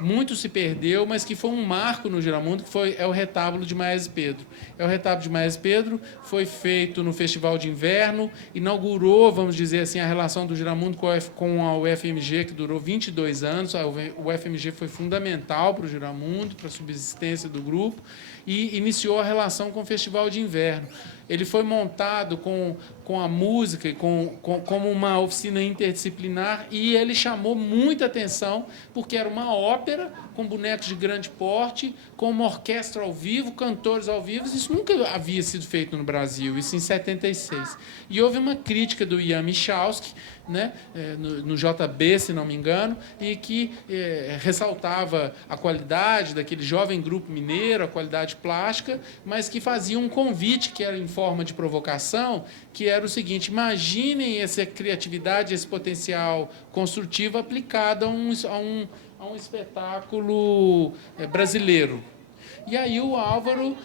muito se perdeu, mas que foi um marco no Giramundo, que é o retábulo de Maese Pedro. O retábulo de Maese Pedro foi feito no Festival de Inverno, inaugurou, vamos dizer assim, a relação do Giramundo com a UFMG, que durou 22 anos. A UFMG foi fundamental para o Giramundo, para a subsistência do grupo, e iniciou a relação com o Festival de Inverno. Ele foi montado com a música, como uma oficina interdisciplinar, e ele chamou muita atenção, porque era uma ópera com bonecos de grande porte, com uma orquestra ao vivo, cantores ao vivo. Isso nunca havia sido feito no Brasil, isso em 76. E houve uma crítica do Ian Michalski, né, no JB, se não me engano, e que ressaltava a qualidade daquele jovem grupo mineiro, a qualidade plástica, mas que fazia um convite, que era em forma de provocação, que era o seguinte: imaginem essa criatividade, esse potencial construtivo aplicado a um espetáculo brasileiro. E aí o Álvaro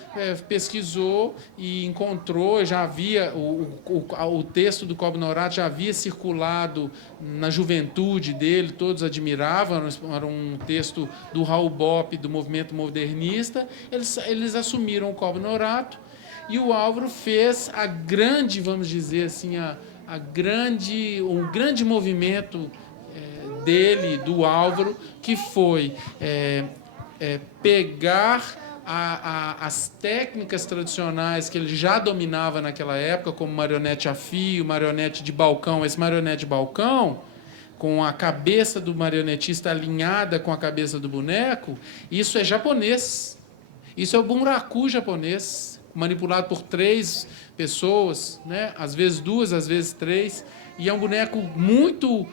pesquisou e encontrou, já havia, o texto do Cobra Norato já havia circulado na juventude dele, todos admiravam, era um texto do Raul Bopp, do movimento modernista. Eles assumiram o Cobra Norato, e o Álvaro fez a grande, vamos dizer assim, um grande movimento dele, do Álvaro, que foi pegar as técnicas tradicionais que ele já dominava naquela época, como marionete a fio, marionete de balcão. Esse marionete de balcão, com a cabeça do marionetista alinhada com a cabeça do boneco, isso é japonês. Isso é o bunraku japonês, manipulado por 3 pessoas, né? Às vezes 2, às vezes 3. E é um boneco muito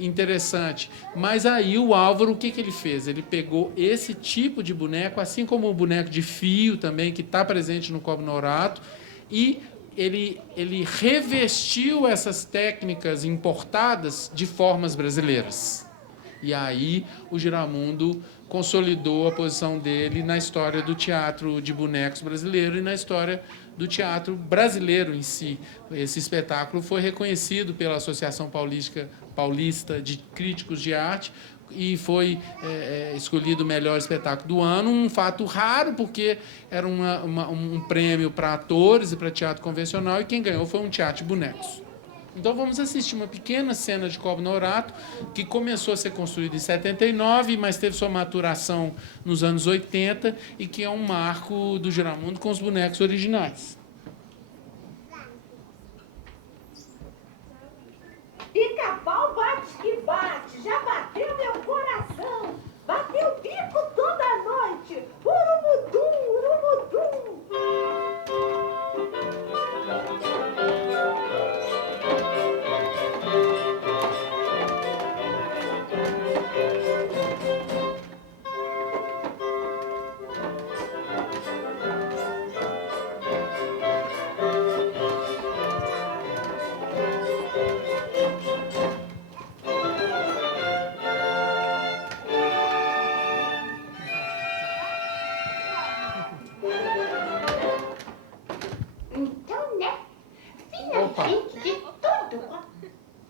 interessante. Mas aí o Álvaro, o que ele fez? Ele pegou esse tipo de boneco, assim como o boneco de fio também, que está presente no Cobra Norato, e ele revestiu essas técnicas importadas de formas brasileiras. E aí o Giramundo consolidou a posição dele na história do teatro de bonecos brasileiro e na história do teatro brasileiro em si. Esse espetáculo foi reconhecido pela Associação Paulista de Críticos de Arte e foi escolhido o melhor espetáculo do ano, um fato raro, porque era um prêmio para atores e para teatro convencional, e quem ganhou foi um teatro de bonecos. Então vamos assistir uma pequena cena de Cobra Norato, que começou a ser construída em 79, mas teve sua maturação nos anos 80, e que é um marco do Giramundo com os bonecos originais. Pica-pau bate que bate, já bateu meu coração, bateu o bico toda noite, urumudum, urumudum. Então, né? Finalmente de tudo.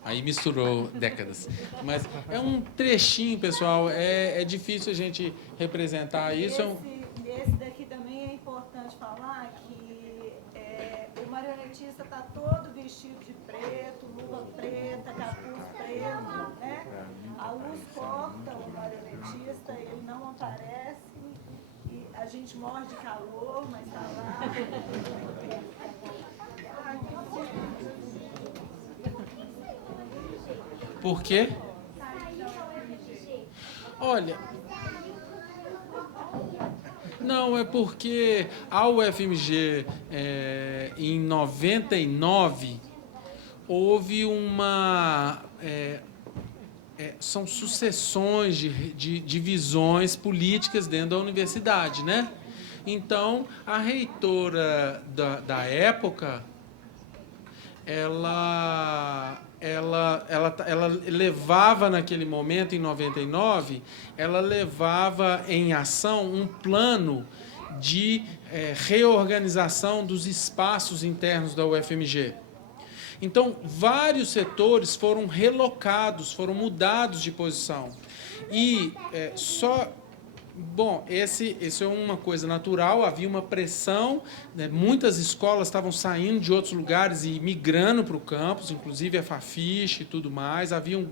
Aí misturou décadas. Mas é um trechinho, pessoal. É difícil a gente representar isso. Esse daqui também é importante falar que o marionetista está todo vestido de preto, luva preta, capuz preto, né? A luz corta o marionetista, ele não aparece, e a gente morre de calor, mas está lá. Por quê? Olha, não, é porque a UFMG, em 99, houve uma... são sucessões de divisões políticas dentro da universidade, né? Então, a reitora da época, ela levava naquele momento, em 99, ela levava em ação um plano de reorganização dos espaços internos da UFMG. Então, vários setores foram relocados, foram mudados de posição. E Bom, esse é uma coisa natural, havia uma pressão, né? Muitas escolas estavam saindo de outros lugares e migrando para o campus, inclusive a Fafiche e tudo mais. Havia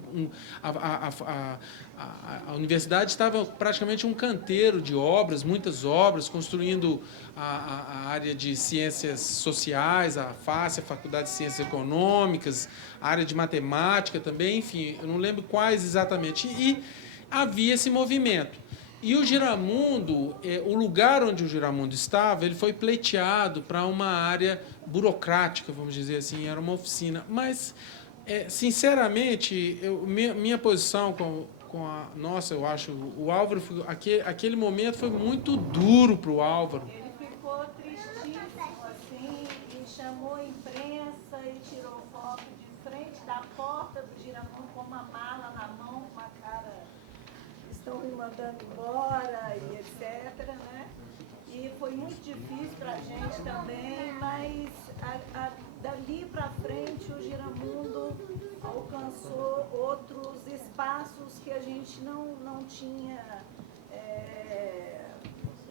a universidade estava praticamente um canteiro de obras, muitas obras, construindo a área de ciências sociais, a FACE, a Faculdade de Ciências Econômicas, a área de matemática também, enfim, eu não lembro quais exatamente. E havia esse movimento. E o Giramundo, o lugar onde o Giramundo estava, ele foi pleiteado para uma área burocrática, vamos dizer assim, era uma oficina. Mas, sinceramente, minha posição com a nossa, eu acho, o Álvaro, aquele momento foi muito duro para o Álvaro. Ele ficou tristíssimo, assim, e chamou a imprensa e tirou foto de frente da porta do Giramundo com uma mala na mão, com uma cara... estão me mandando embora e etc, né? E foi muito difícil para a gente também, mas dali para frente o Giramundo alcançou outros espaços que a gente não tinha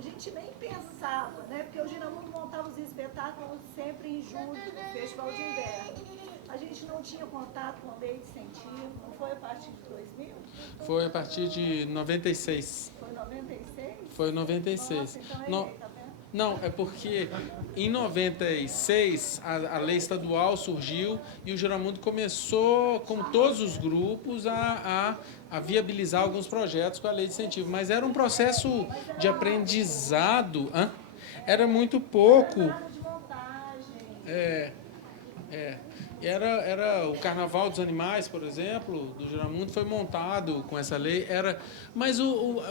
gente nem pensava, né? Porque o Giramundo montava os espetáculos sempre em julho, no Festival de Inverno. A gente não tinha contato com a lei de incentivo, não foi a partir de 2000? Foi a partir de 96. Foi 96? Foi 96. Nossa, então é No- lei, tá vendo? Não, é porque em 96 a lei estadual surgiu e o Giramundo começou, como todos os grupos, a viabilizar alguns projetos com a lei de incentivo. Mas era um processo de aprendizado, era muito pouco. De montagem. Era o Carnaval dos Animais, por exemplo, do Giramundo, foi montado com essa lei. Mas o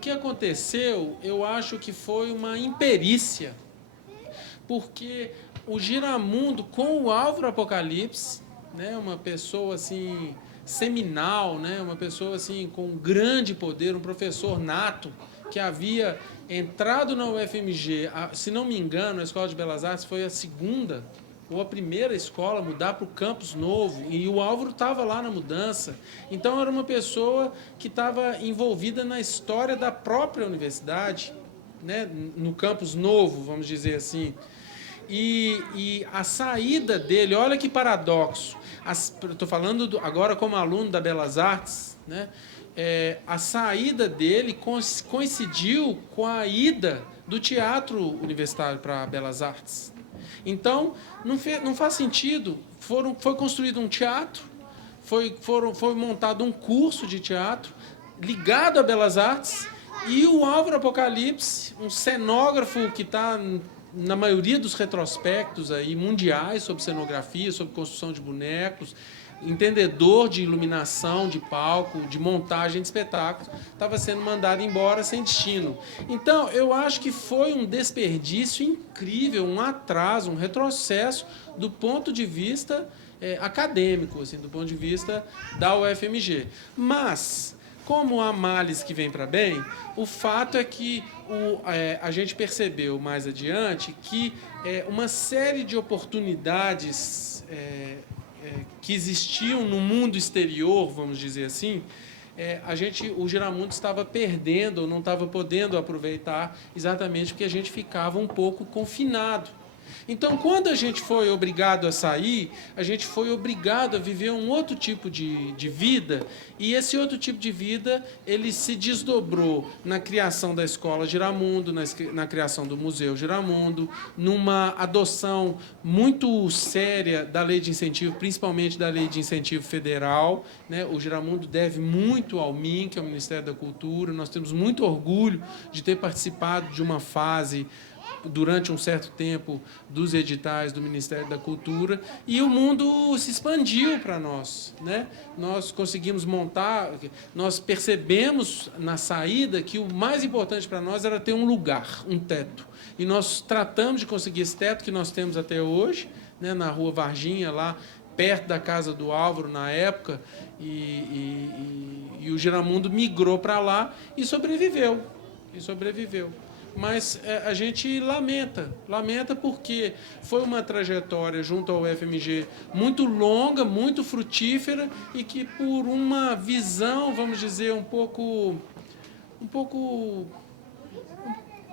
que aconteceu, eu acho que foi uma imperícia, porque o Giramundo, com o Álvaro Apocalipse, né, uma pessoa assim seminal, né, uma pessoa assim com grande poder, um professor nato que havia entrado na UFMG, se não me engano, a Escola de Belas Artes foi a segunda ou a primeira escola a mudar para o campus novo, e o Álvaro estava lá na mudança. Então, era uma pessoa que estava envolvida na história da própria universidade, né, no campus novo, vamos dizer assim. E a saída dele, olha que paradoxo, estou falando agora como aluno da Belas Artes, né, a saída dele coincidiu com a ida do teatro universitário para Belas Artes. Então, não faz sentido. Foi construído um teatro, foi montado um curso de teatro ligado a Belas Artes, e o Álvaro Apocalipse, um cenógrafo que está na maioria dos retrospectos aí, mundiais sobre cenografia, sobre construção de bonecos, entendedor de iluminação, de palco, de montagem de espetáculos, estava sendo mandado embora sem destino. Então, eu acho que foi um desperdício incrível, um atraso, um retrocesso do ponto de vista acadêmico, assim, do ponto de vista da UFMG. Mas, como há males que vêm para bem, o fato é que a gente percebeu mais adiante que uma série de oportunidades que existiam no mundo exterior, vamos dizer assim, o Giramundo estava perdendo, ou não estava podendo aproveitar, exatamente porque a gente ficava um pouco confinado. Então, quando a gente foi obrigado a sair, a gente foi obrigado a viver um outro tipo de vida, e esse outro tipo de vida ele se desdobrou na criação da Escola Giramundo, na criação do Museu Giramundo, numa adoção muito séria da Lei de Incentivo, principalmente da Lei de Incentivo Federal, né? O Giramundo deve muito ao MIN, que é o Ministério da Cultura. Nós temos muito orgulho de ter participado de uma fase durante um certo tempo dos editais do Ministério da Cultura, e o mundo se expandiu para nós, né? Nós conseguimos montar, nós percebemos na saída que o mais importante para nós era ter um lugar, um teto, e nós tratamos de conseguir esse teto que nós temos até hoje, né, na Rua Varginha, lá perto da casa do Álvaro na época, e o Giramundo migrou para lá e sobreviveu. Mas a gente lamenta porque foi uma trajetória junto ao UFMG muito longa, muito frutífera, e que por uma visão, vamos dizer, um pouco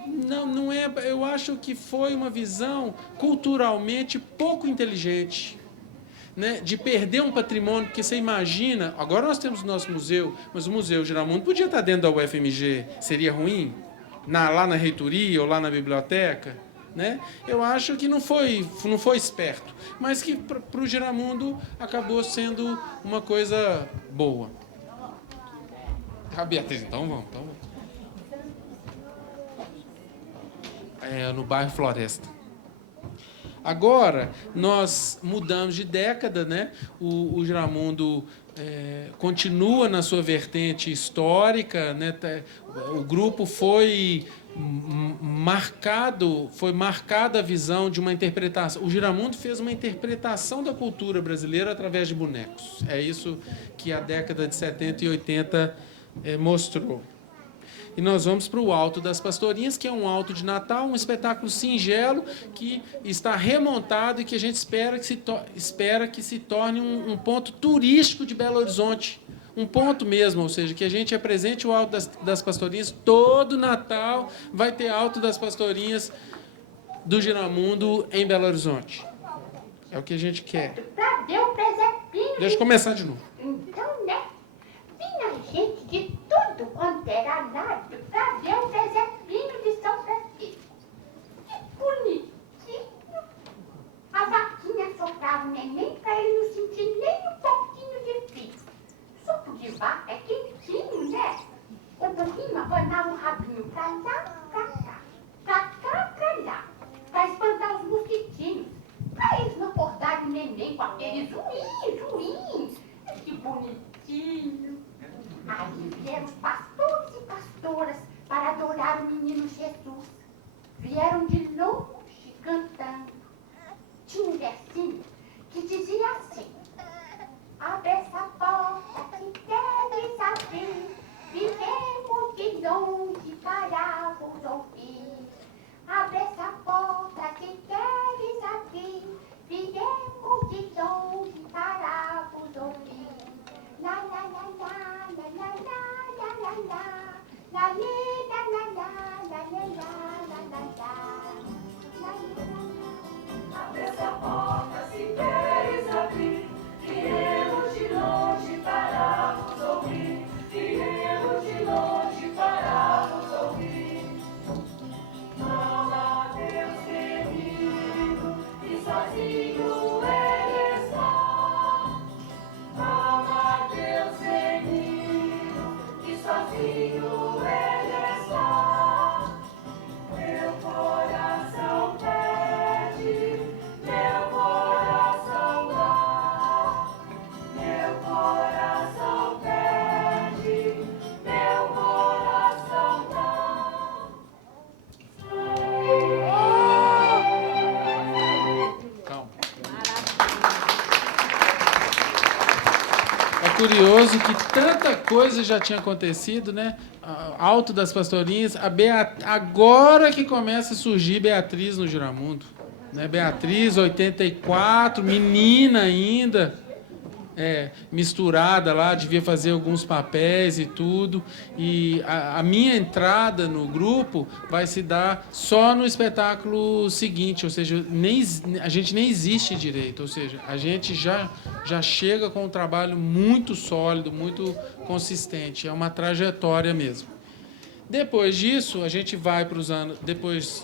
não é, eu acho que foi uma visão culturalmente pouco inteligente, né, de perder um patrimônio, porque você imagina, agora nós temos o nosso museu, mas o Museu Giramundo podia estar dentro da UFMG, seria ruim? Lá na reitoria ou lá na biblioteca, né? Eu acho que não foi esperto, mas que para o Giramundo acabou sendo uma coisa boa. Beatriz, então vamos. No bairro Floresta. Agora, nós mudamos de década, né? O Giramundo continua na sua vertente histórica, né? O grupo foi marcada a visão de uma interpretação. O Giramundo fez uma interpretação da cultura brasileira através de bonecos. É isso que a década de 70 e 80 mostrou. E nós vamos para o Alto das Pastorinhas, que é um alto de Natal, um espetáculo singelo que está remontado e que a gente espera que se torne um ponto turístico de Belo Horizonte. um ponto mesmo, ou seja, que a gente apresente o Alto das Pastorinhas. Todo Natal vai ter Alto das Pastorinhas do Giramundo em Belo Horizonte. É o que a gente quer. Pra ver o presepezinho. Deixa eu começar de novo. Então, né? Vinha gente de tudo quanto era lado pra ver o presepezinho de São Francisco. Que bonitinho. A vaquinha soprava o neném pra ele não sentir nem um pouquinho de frio. Suco de vaca é quentinho, né? O burrinho abanava o rabinho pra lá, pra cá. Pra cá, pra lá. Pra espantar os mosquitinhos. Pra eles não acordarem o neném com aquele zuim. Que bonitinho. Aí vieram os pastores e pastoras para adorar o menino Jesus. Vieram de longe cantando. Tinha um versinho que dizia assim: abre essa porta que queres abrir, viemos de longe para vos ouvir. Abre essa porta que queres abrir, viemos de longe para vos ouvir. La la la la la la la la la la la la la la la la. Abre essa porta se queres abrir, viemos de longe para vos ouvir, viemos de longe para vos ouvir. Ama Deus querido, e sozinho Ele está. Ama Deus querido, e sozinho Ele está. Meu coração pede, meu coração dá. Meu coração pede, meu coração dá. Calma. É curioso que tanta coisa já tinha acontecido, né? Alto das Pastorinhas, agora que começa a surgir Beatriz no Giramundo, né? Beatriz, 84, menina ainda, misturada lá, devia fazer alguns papéis e tudo. E a minha entrada no grupo vai se dar só no espetáculo seguinte, ou seja, a gente nem existe direito, ou seja, a gente já chega com um trabalho muito sólido, muito consistente, é uma trajetória mesmo. Depois disso, a gente vai para os anos... Depois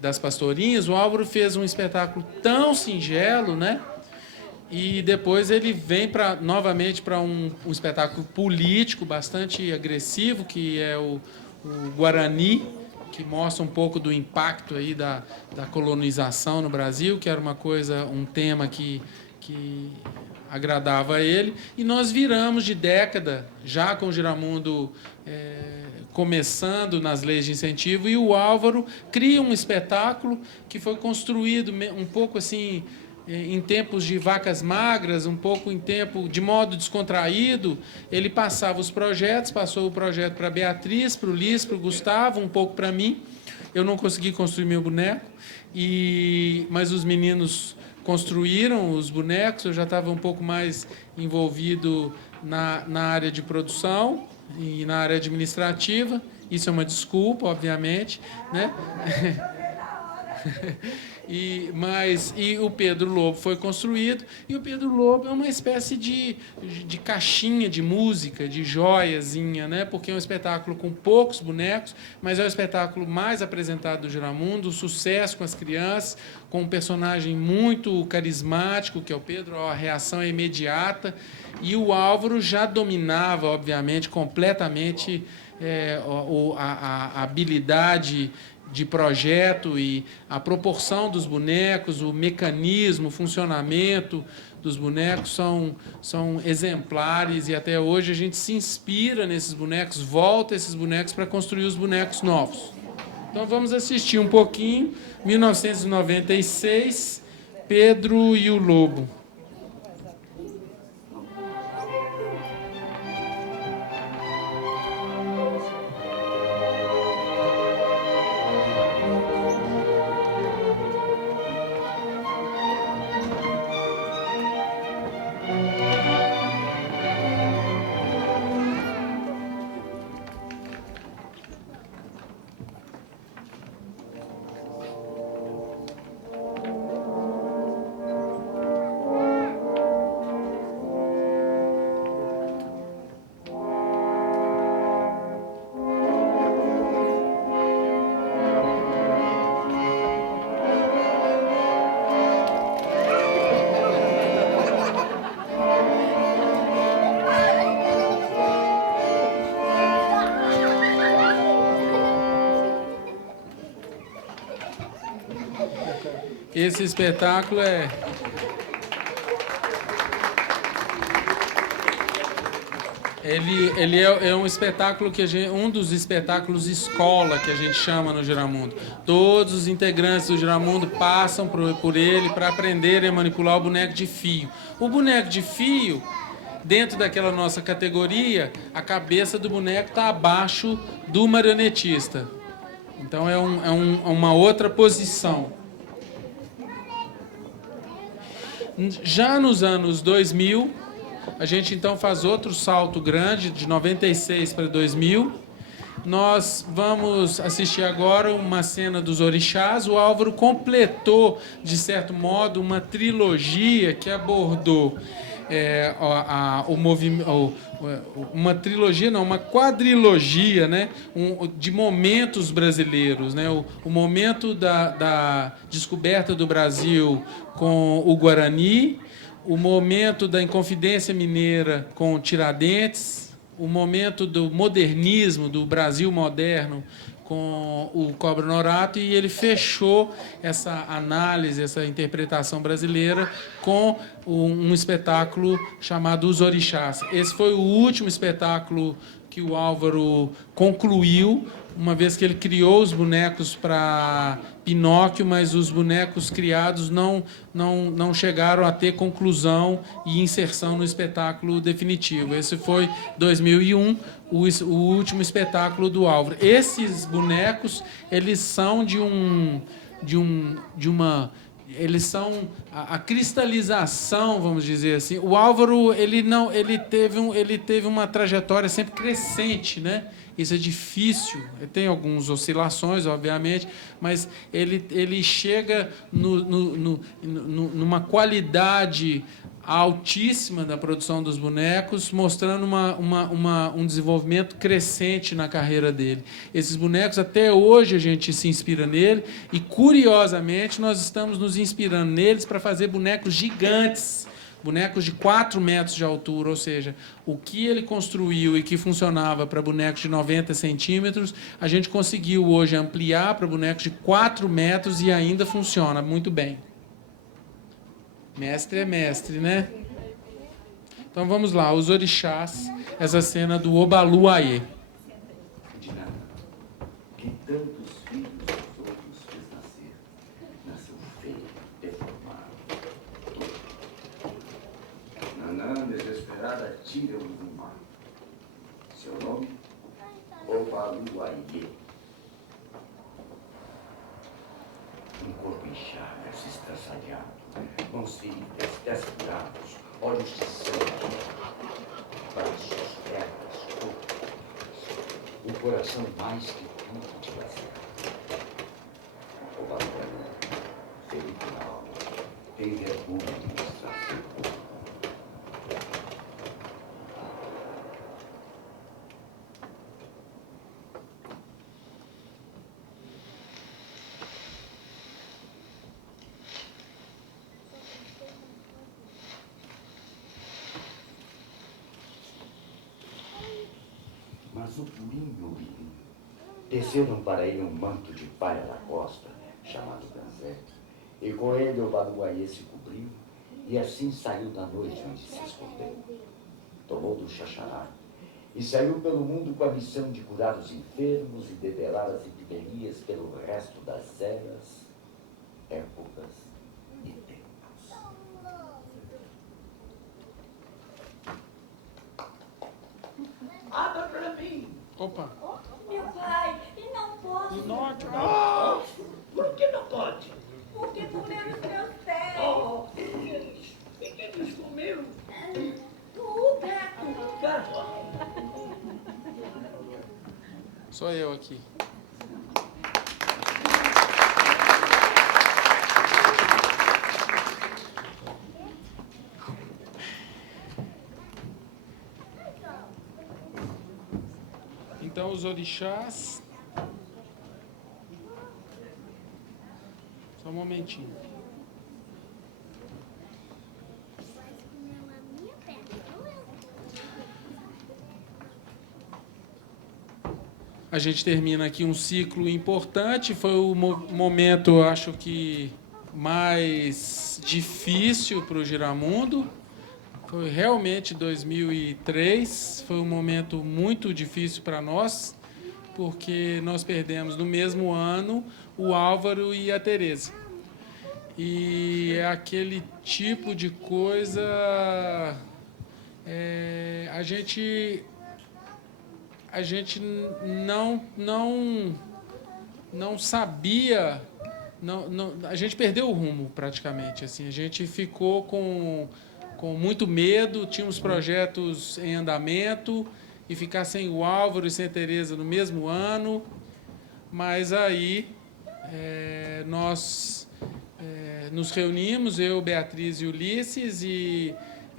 das Pastorinhas, o Álvaro fez um espetáculo tão singelo, né? E depois ele vem novamente para um espetáculo político bastante agressivo, que é o Guarani, que mostra um pouco do impacto aí da colonização no Brasil, que era um tema que agradava a ele. E nós viramos de década, já com o Giramundo começando nas leis de incentivo, e o Álvaro cria um espetáculo que foi construído um pouco assim, em tempos de vacas magras, um pouco em tempo de modo descontraído. Ele passava os projetos, passou o projeto para a Beatriz, para o Liz, para o Gustavo, um pouco para mim. Eu não consegui construir meu boneco, mas os meninos construíram os bonecos. Eu já estava um pouco mais envolvido na área de produção e na área administrativa. Isso é uma desculpa, obviamente, né? E o Pedro Lobo foi construído, e o Pedro Lobo é uma espécie de caixinha de música, de joiazinha, né? Porque é um espetáculo com poucos bonecos, mas é o espetáculo mais apresentado do Giramundo, sucesso com as crianças, com um personagem muito carismático, que é o Pedro, a reação é imediata, e o Álvaro já dominava, obviamente, completamente a habilidade de projeto e a proporção dos bonecos, o mecanismo, o funcionamento dos bonecos são exemplares, e até hoje a gente se inspira nesses bonecos, volta esses bonecos para construir os bonecos novos. Então vamos assistir um pouquinho, 1996, Pedro e o Lobo. Esse espetáculo é... Ele é um espetáculo que um dos espetáculos escola que a gente chama no Giramundo. Todos os integrantes do Giramundo passam por ele para aprenderem a manipular o boneco de fio. O boneco de fio, dentro daquela nossa categoria, a cabeça do boneco está abaixo do marionetista. Então é uma outra posição. Já nos anos 2000, a gente então faz outro salto grande, de 96 para 2000. Nós vamos assistir agora uma cena dos orixás. O Álvaro completou, de certo modo, uma trilogia que abordou uma trilogia, não, uma quadrilogia, né, de momentos brasileiros, né, o momento da descoberta do Brasil com o Guarani, o momento da Inconfidência Mineira com Tiradentes, o momento do modernismo, do Brasil moderno com o Cobra Norato, e ele fechou essa análise, essa interpretação brasileira com um espetáculo chamado Os Orixás. Esse foi o último espetáculo que o Álvaro concluiu, uma vez que ele criou os bonecos para Pinóquio, mas os bonecos criados não chegaram a ter conclusão e inserção no espetáculo definitivo. Esse foi 2001, o último espetáculo do Álvaro. Esses bonecos, eles são eles são a cristalização, vamos dizer assim. O Álvaro, ele teve uma trajetória sempre crescente, né? Isso é difícil, tem algumas oscilações, obviamente, mas ele chega numa qualidade altíssima da produção dos bonecos, mostrando um desenvolvimento crescente na carreira dele. Esses bonecos, até hoje, a gente se inspira nele, e, curiosamente, nós estamos nos inspirando neles para fazer bonecos gigantes, bonecos de 4 metros de altura, ou seja, o que ele construiu e que funcionava para bonecos de 90 centímetros, a gente conseguiu hoje ampliar para bonecos de 4 metros e ainda funciona muito bem. Mestre é mestre, né? Então vamos lá, Os Orixás, essa cena do Obaluayê. De nada, que tantos filhos os outros fez nascer, nasceu feio, deformado. Nanã, desesperada, tira-o do mar. Seu nome? Obaluayê. Um corpo em chagas, estraçalhado, mãos feridas, pés furados, olhos de sangue, braços, pernas, corpo, o coração mais que tudo de lazer. Obaluayê, ferido na alma, tem vergonha de mostrar-se. Mas o purinho, o menino, desceram para ele um manto de palha da costa, chamado Ganzé, e com ele o Obaluayê se cobriu, e assim saiu da noite onde se escondeu. Tomou do xaxará, e saiu pelo mundo com a missão de curar os enfermos e debelar as epidemias pelo resto das eras, épocas e tempos. Abra para mim! Opa! Meu pai, e não posso. Não! Por que não pode? Porque comeram os meus pés. Oh, e quem nos comeu? O gato. Gato! Sou eu aqui. Então, os orixás... Só um momentinho. A gente termina aqui um ciclo importante. Foi o momento, acho que, mais difícil para o Giramundo foi realmente 2003. Foi um momento muito difícil para nós, porque nós perdemos no mesmo ano o Álvaro e a Tereza. E é aquele tipo de coisa... a gente não sabia, a gente perdeu o rumo praticamente. Assim, a gente ficou com muito medo, tínhamos projetos em andamento, e ficar sem o Álvaro e sem a Tereza no mesmo ano. Mas aí nós nos reunimos, eu, Beatriz e Ulisses, e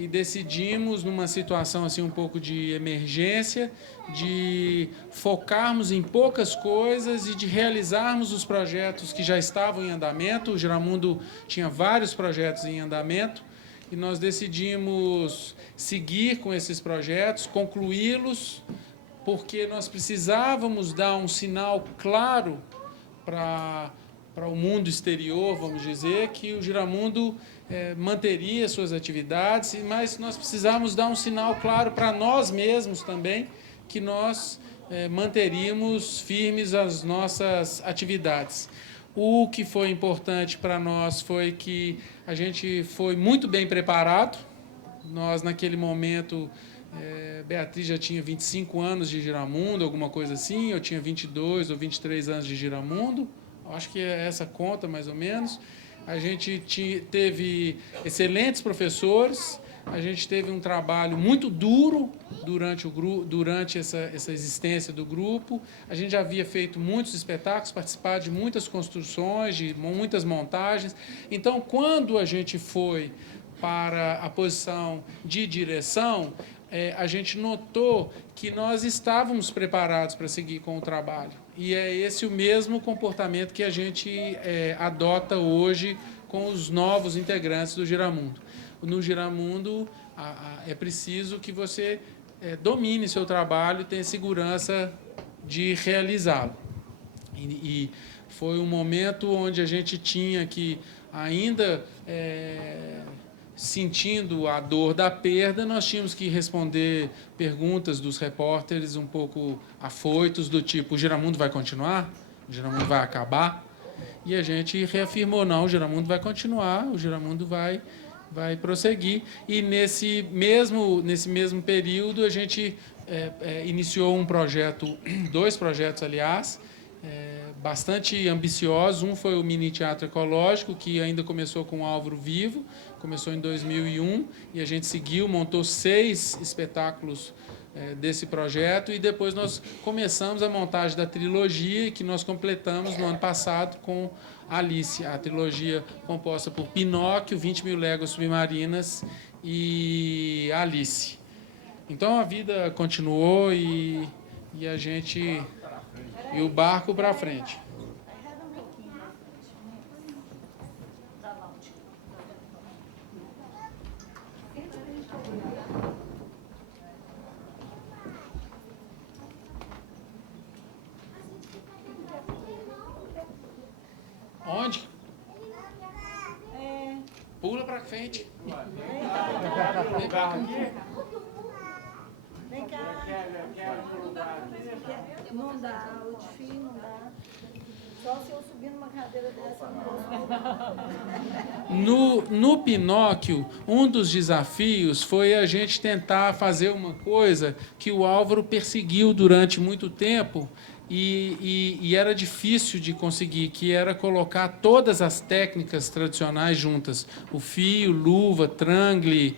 decidimos, numa situação assim um pouco de emergência, de focarmos em poucas coisas e de realizarmos os projetos que já estavam em andamento. O Giramundo tinha vários projetos em andamento, e nós decidimos seguir com esses projetos, concluí-los, porque nós precisávamos dar um sinal claro para o mundo exterior, vamos dizer, que o Giramundo manteria suas atividades, mas nós precisávamos dar um sinal claro para nós mesmos também, que nós manteríamos firmes as nossas atividades. O que foi importante para nós foi que a gente foi muito bem preparado. Nós, naquele momento, Beatriz já tinha 25 anos de Giramundo, alguma coisa assim, eu tinha 22 ou 23 anos de Giramundo, acho que é essa conta, mais ou menos. A gente teve excelentes professores, a gente teve um trabalho muito duro durante essa existência do grupo. A gente já havia feito muitos espetáculos, participado de muitas construções, de muitas montagens. Então, quando a gente foi para a posição de direção, a gente notou que nós estávamos preparados para seguir com o trabalho. E é esse o mesmo comportamento que a gente adota hoje com os novos integrantes do Giramundo. No Giramundo, é preciso que você domine seu trabalho e tenha segurança de realizá-lo. E foi um momento onde a gente tinha que, ainda sentindo a dor da perda, nós tínhamos que responder perguntas dos repórteres um pouco afoitos, do tipo: o Giramundo vai continuar? O Giramundo vai acabar? E a gente reafirmou: não, o Giramundo vai continuar, o Giramundo vai prosseguir. E nesse mesmo período a gente iniciou um projeto, 2 projetos, aliás, bastante ambiciosos. Um foi o Mini Teatro Ecológico, que ainda começou com o Álvaro vivo, começou em 2001, e a gente seguiu, montou 6 espetáculos desse projeto, e depois nós começamos a montagem da trilogia, que nós completamos no ano passado com Alice, a trilogia composta por Pinóquio, 20.000 Léguas Submarinas e Alice. Então a vida continuou e o barco para frente. Onde? Pula para frente. Vem cá. Vem cá. Não dá, o desfile não dá. Só se eu subir numa cadeira dessa, não posso. No Pinóquio, um dos desafios foi a gente tentar fazer uma coisa que o Álvaro perseguiu durante muito tempo, e era difícil de conseguir, que era colocar todas as técnicas tradicionais juntas: o fio, luva, trangle,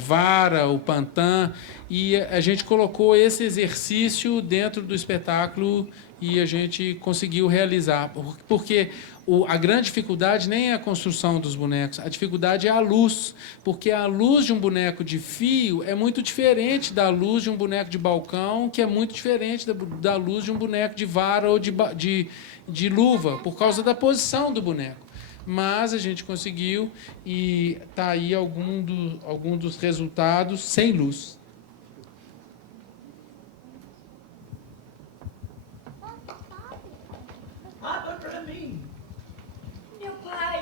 vara, o pantan. E a gente colocou esse exercício dentro do espetáculo e a gente conseguiu realizar. Porque a grande dificuldade nem é a construção dos bonecos, a dificuldade é a luz, porque a luz de um boneco de fio é muito diferente da luz de um boneco de balcão, que é muito diferente da luz de um boneco de vara ou de luva, por causa da posição do boneco. Mas a gente conseguiu, e está aí algum dos resultados sem luz. Meu pai,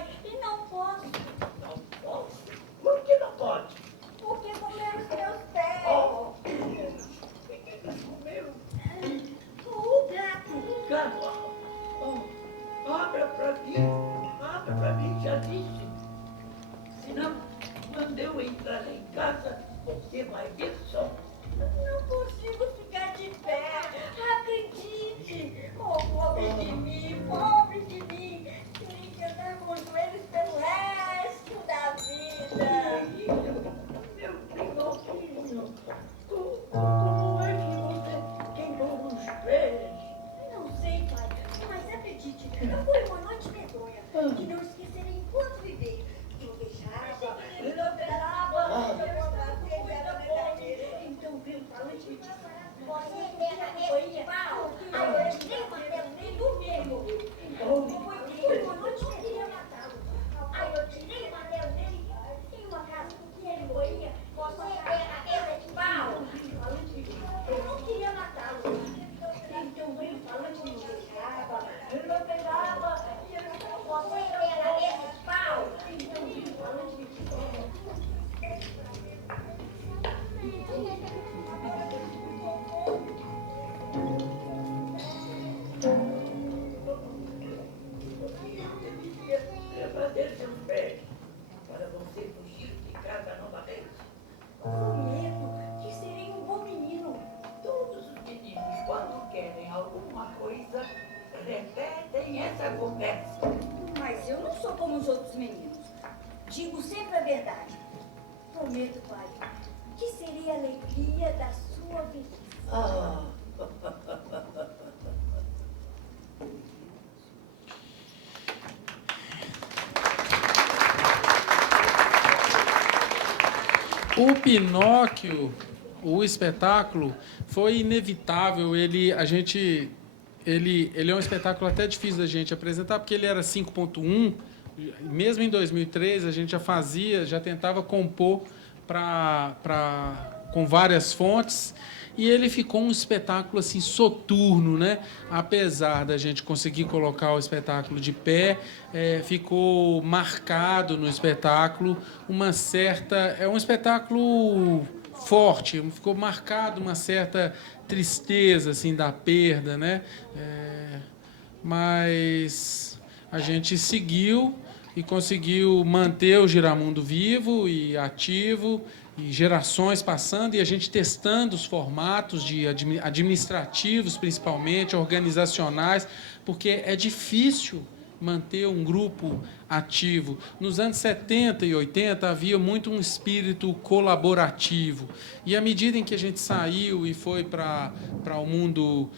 essa conversa. Mas eu não sou como os outros meninos. Digo sempre a verdade. Prometo, pai, que serei a alegria da sua velhice. Ah. O Pinóquio, o espetáculo, foi inevitável. Ele é um espetáculo até difícil da gente apresentar, porque ele era 5.1. Mesmo em 2003, a gente já tentava compor com várias fontes. E ele ficou um espetáculo assim soturno, né? Apesar da gente conseguir colocar o espetáculo de pé, ficou marcado no espetáculo uma certa... É um espetáculo forte, ficou marcado uma certa tristeza assim da perda, né? Mas a gente seguiu e conseguiu manter o Giramundo vivo e ativo, e gerações passando, e a gente testando os formatos administrativos, principalmente, organizacionais, porque é difícil manter um grupo ativo. Nos anos 70 e 80 havia muito um espírito colaborativo, e à medida em que a gente saiu e foi para o mundo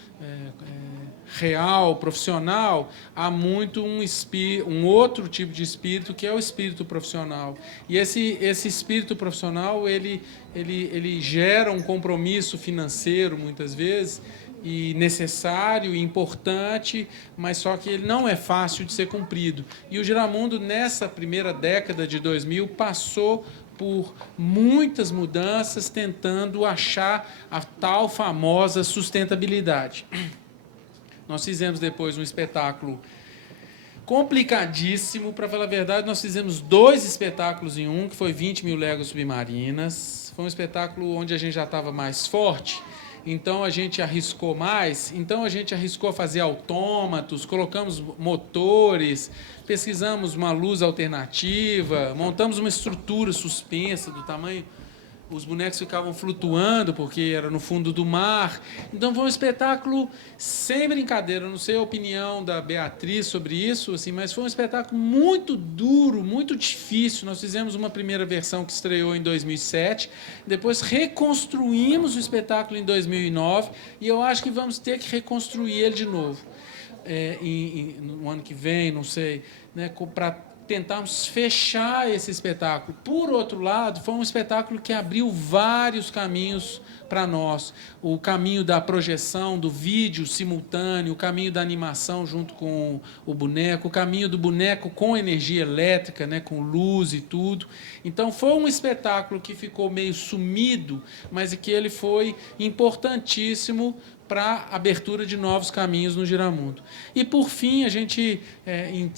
real, profissional, há muito um outro tipo de espírito, que é o espírito profissional. E esse espírito profissional, ele gera um compromisso financeiro, muitas vezes, e necessário e importante, mas só que ele não é fácil de ser cumprido. E o Giramundo, nessa primeira década de 2000, passou por muitas mudanças, tentando achar a tal famosa sustentabilidade. Nós fizemos depois um espetáculo complicadíssimo. Para falar a verdade, nós fizemos 2 espetáculos em um, que foi 20 mil léguas submarinas. Foi um espetáculo onde a gente já estava mais forte, então a gente arriscou mais. Então a gente arriscou fazer autômatos, colocamos motores, pesquisamos uma luz alternativa, montamos uma estrutura suspensa do tamanho... Os bonecos ficavam flutuando, porque era no fundo do mar. Então foi um espetáculo sem brincadeira. Eu não sei a opinião da Beatriz sobre isso, assim, mas foi um espetáculo muito duro, muito difícil. Nós fizemos uma primeira versão que estreou em 2007, depois reconstruímos o espetáculo em 2009, e eu acho que vamos ter que reconstruir ele de novo no ano que vem, não sei, né, para tentarmos fechar esse espetáculo. Por outro lado, foi um espetáculo que abriu vários caminhos para nós. O caminho da projeção, do vídeo simultâneo, o caminho da animação junto com o boneco, o caminho do boneco com energia elétrica, né, com luz e tudo. Então, foi um espetáculo que ficou meio sumido, mas que ele foi importantíssimo para a abertura de novos caminhos no Giramundo. E, por fim, a gente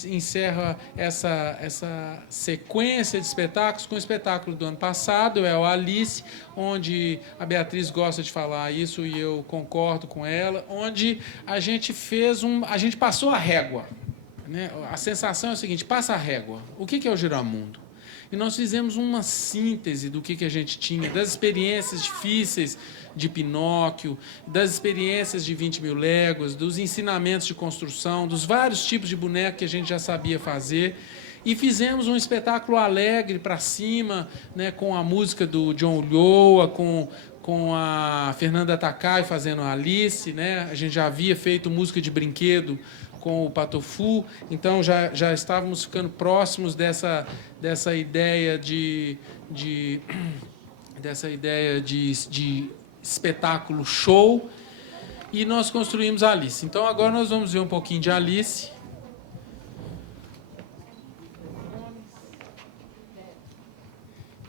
encerra essa sequência de espetáculos com o espetáculo do ano passado, o Alice, onde a Beatriz gosta de falar isso e eu concordo com ela, onde a gente a gente passou a régua, né? A sensação é o seguinte: passa a régua. O que é o Giramundo? E nós fizemos uma síntese do que a gente tinha, das experiências difíceis de Pinóquio, das experiências de 20 mil léguas, dos ensinamentos de construção, dos vários tipos de boneco que a gente já sabia fazer. E fizemos um espetáculo alegre para cima, né, com a música do John Ulloa, com a Fernanda Takai fazendo a Alice, né? A gente já havia feito música de brinquedo com o Patofu, então já estávamos ficando próximos dessa ideia de espetáculo show, e nós construímos a Alice. Então agora nós vamos ver um pouquinho de Alice.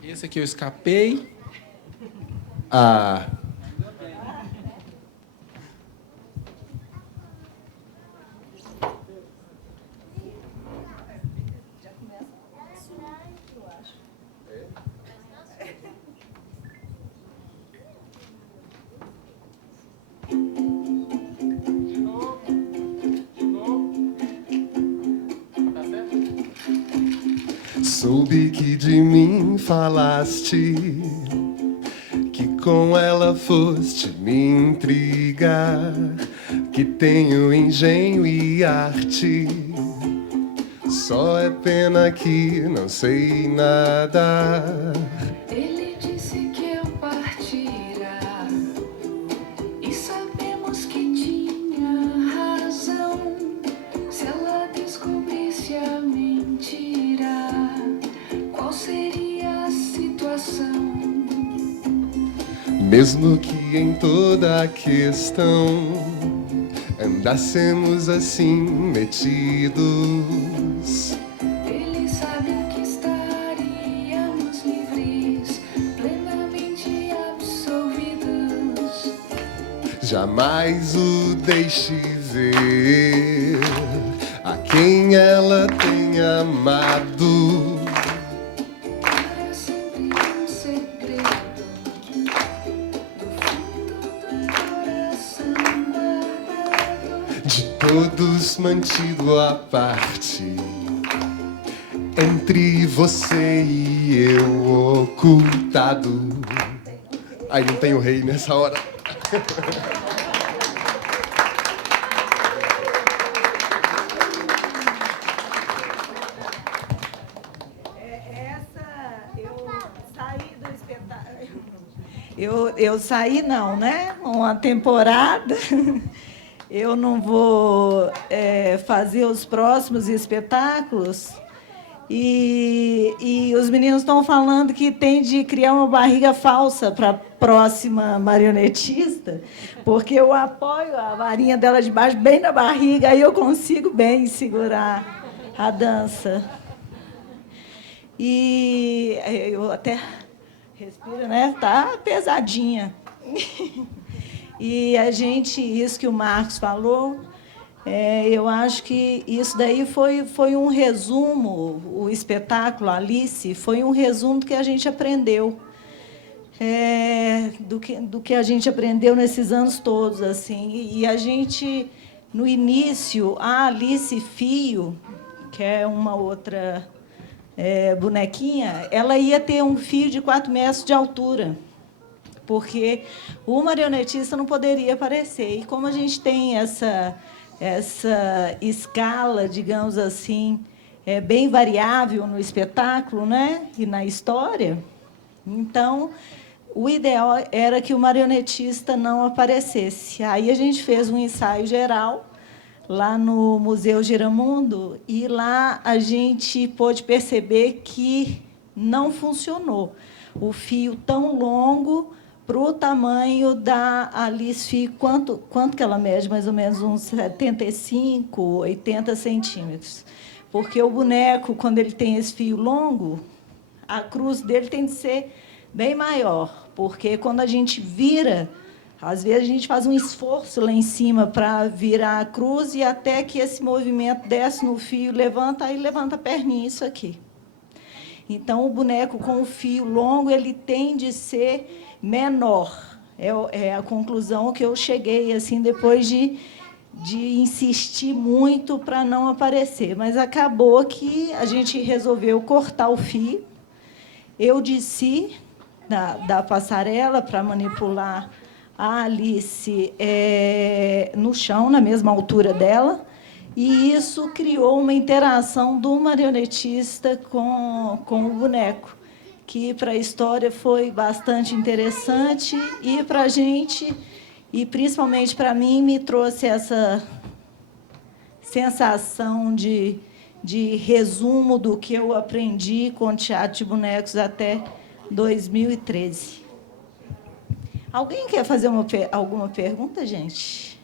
Esse aqui eu escapei. Soube que de mim falaste, que com ela foste me intrigar, que tenho engenho e arte. Só é pena que não sei nadar. Ele disse que eu partirá e sabemos que tinha razão. Se ela descobrisse a mentira, qual seria a situação? Mesmo que em toda a questão andássemos assim metidos, Ele sabe que estaríamos livres, plenamente absolvidos. jamais o deixe ver a quem ela tem amado. Para sempre um segredo do fundo do coração guardado. De todos mantido à parte, entre você e eu ocultado. Aí não tem o rei nessa hora. Eu saí não, né? Uma temporada. Eu não vou fazer os próximos espetáculos. E os meninos estão falando que tem de criar uma barriga falsa para a próxima marionetista, porque eu apoio a varinha dela de baixo bem na barriga, aí eu consigo bem segurar a dança. E eu até respiro, né? Tá pesadinha. E isso que o Marcos falou, eu acho que isso daí foi um resumo, o espetáculo Alice foi um resumo do que a gente aprendeu, do que a gente aprendeu nesses anos todos, assim. E a gente, no início, a Alice Fio, que é uma outra bonequinha, ela ia ter um fio de 4 metros de altura, porque o marionetista não poderia aparecer. E como a gente tem essa escala, digamos assim, bem variável no espetáculo, né, e na história, então o ideal era que o marionetista não aparecesse. Aí a gente fez um ensaio geral lá no Museu Giramundo, e lá a gente pôde perceber que não funcionou. O fio tão longo para o tamanho da Alice Fio, quanto que ela mede? Mais ou menos uns 75, 80 centímetros. Porque o boneco, quando ele tem esse fio longo, a cruz dele tem de ser bem maior, porque quando a gente vira, às vezes a gente faz um esforço lá em cima para virar a cruz, e até que esse movimento desce no fio, levanta, aí levanta a perninha, isso aqui. Então, o boneco com o fio longo, ele tende a ser menor. É a conclusão que eu cheguei, assim, depois de insistir muito para não aparecer. Mas acabou que a gente resolveu cortar o fio. Eu desci da passarela para manipular a Alice no chão, na mesma altura dela, e isso criou uma interação do marionetista com o boneco, que para a história foi bastante interessante, e para a gente, e principalmente para mim, me trouxe essa sensação de resumo do que eu aprendi com teatro de bonecos até 2013. Alguém quer fazer alguma pergunta, gente?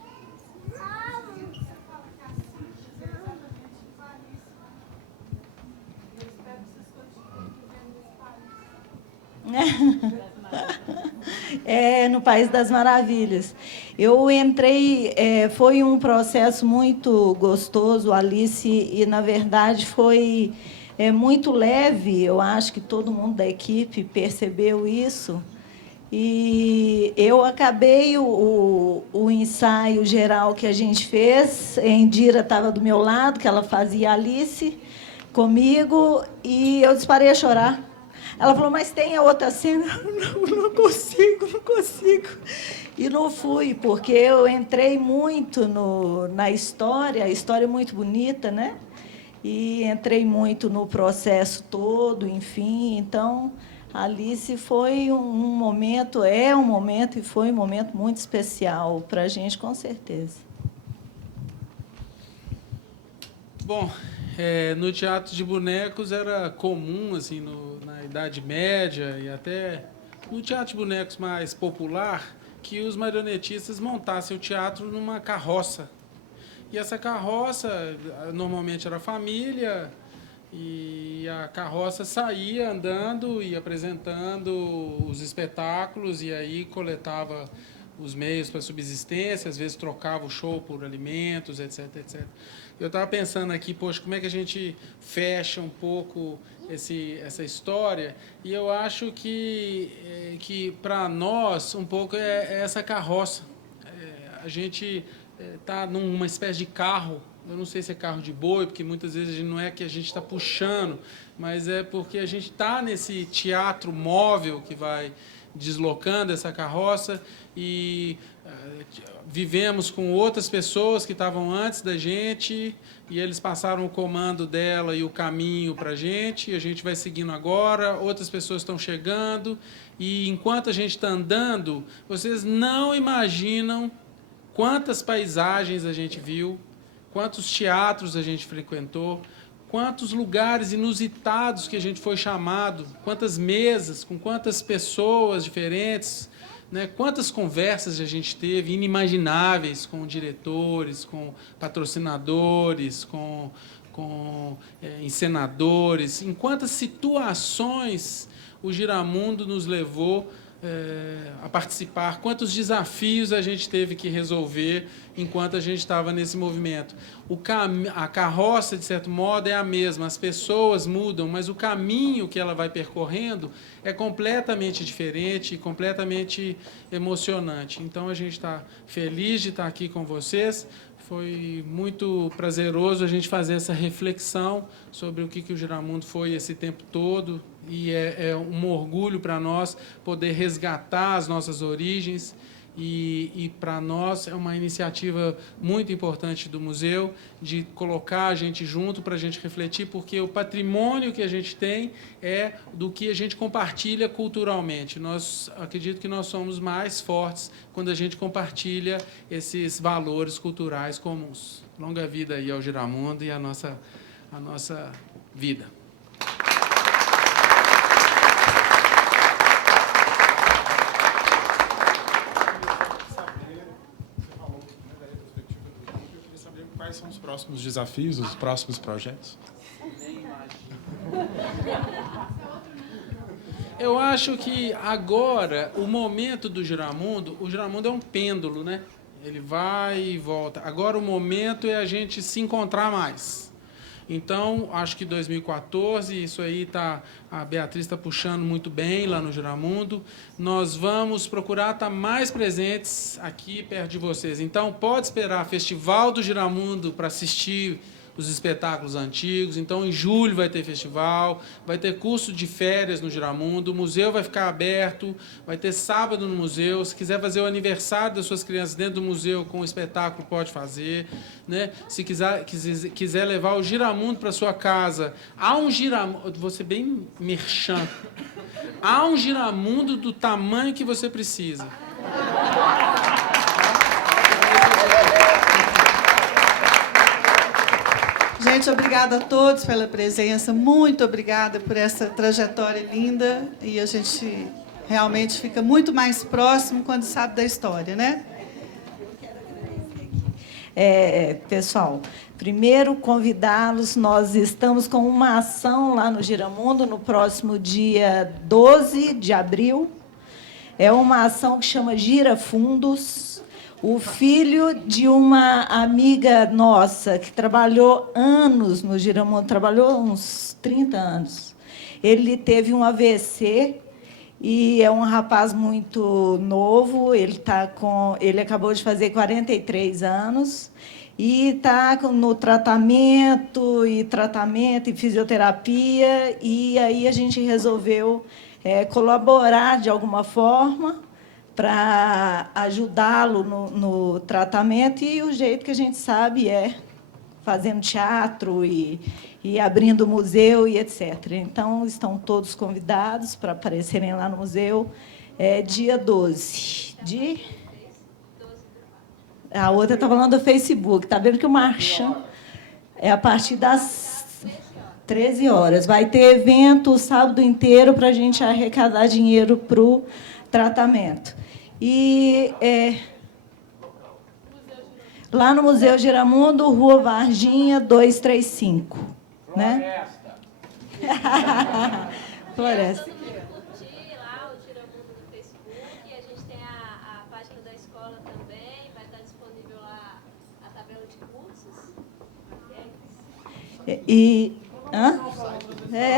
No País das Maravilhas. Eu entrei, foi um processo muito gostoso, Alice, e, na verdade, foi muito leve. Eu acho que todo mundo da equipe percebeu isso. E eu acabei o ensaio geral que a gente fez, a Indira estava do meu lado, que ela fazia Alice comigo, e eu disparei a chorar. Ela falou, mas tem a outra cena? Não consigo. E não fui, porque eu entrei muito na história, a história é muito bonita, né? E entrei muito no processo todo, enfim. Então, Alice foi um momento, é um momento e foi um momento muito especial para a gente, com certeza. Bom, no teatro de bonecos era comum, assim, na Idade Média e até no teatro de bonecos mais popular, que os marionetistas montassem o teatro numa carroça. E essa carroça, normalmente era a família, e a carroça saía andando e apresentando os espetáculos, e aí coletava os meios para subsistência, às vezes trocava o show por alimentos, etc, etc. Eu estava pensando aqui, poxa, como é que a gente fecha um pouco essa história? E eu acho que para nós, um pouco, é essa carroça. A gente está numa espécie de carro, eu não sei se é carro de boi, porque muitas vezes não é que a gente está puxando, mas é porque a gente está nesse teatro móvel que vai deslocando essa carroça e vivemos com outras pessoas que estavam antes da gente e eles passaram o comando dela e o caminho para a gente vai seguindo agora, outras pessoas estão chegando e enquanto a gente está andando, vocês não imaginam quantas paisagens a gente viu, quantos teatros a gente frequentou, quantos lugares inusitados que a gente foi chamado, quantas mesas, com quantas pessoas diferentes, né? Quantas conversas a gente teve inimagináveis com diretores, com patrocinadores, com encenadores, em quantas situações o Giramundo nos levou a participar, quantos desafios a gente teve que resolver enquanto a gente estava nesse movimento. A carroça, de certo modo, é a mesma, as pessoas mudam, mas o caminho que ela vai percorrendo é completamente diferente, completamente emocionante. Então, a gente está feliz de estar aqui com vocês. Foi muito prazeroso a gente fazer essa reflexão sobre o que o Giramundo foi esse tempo todo, e é um orgulho para nós poder resgatar as nossas origens, e para nós é uma iniciativa muito importante do museu de colocar a gente junto para a gente refletir, porque o patrimônio que a gente tem é do que a gente compartilha culturalmente. Acredito que nós somos mais fortes quando a gente compartilha esses valores culturais comuns. Longa vida aí ao Giramundo e a nossa vida. Quais são os próximos desafios, os próximos projetos? Eu acho que agora, o momento do Giramundo, o Giramundo é um pêndulo, né? Ele vai e volta. Agora o momento é a gente se encontrar mais. Então, acho que 2014, isso aí a Beatriz está puxando muito bem lá no Giramundo. Nós vamos procurar estar mais presentes aqui perto de vocês. Então, pode esperar Festival do Giramundo para assistir os espetáculos antigos. Então, em julho vai ter festival, vai ter curso de férias no Giramundo, o museu vai ficar aberto, vai ter sábado no museu. Se quiser fazer o aniversário das suas crianças dentro do museu com o espetáculo, pode fazer, né? Se quiser levar o Giramundo para sua casa, há um Giramundo, vou ser bem merchan, há um Giramundo do tamanho que você precisa. Gente, obrigada a todos pela presença, muito obrigada por essa trajetória linda, e a gente realmente fica muito mais próximo quando sabe da história, né? Pessoal, primeiro convidá-los, nós estamos com uma ação lá no Giramundo no próximo dia 12 de abril, é uma ação que chama Gira Fundos. O filho de uma amiga nossa, que trabalhou anos no Giramundo, trabalhou uns 30 anos. Ele teve um AVC e é um rapaz muito novo, ele acabou de fazer 43 anos. e está no tratamento e fisioterapia, e aí a gente resolveu colaborar de alguma forma para ajudá-lo no tratamento, e o jeito que a gente sabe é fazendo teatro e abrindo museu e etc. Então, estão todos convidados para aparecerem lá no museu, dia 12 de... A outra está falando do Facebook. Está vendo que o Marchand é a partir das 13 horas. Vai ter evento o sábado inteiro para a gente arrecadar dinheiro para o tratamento. E lá no Museu Giramundo, Rua Varginha, 235. Né? Floresta.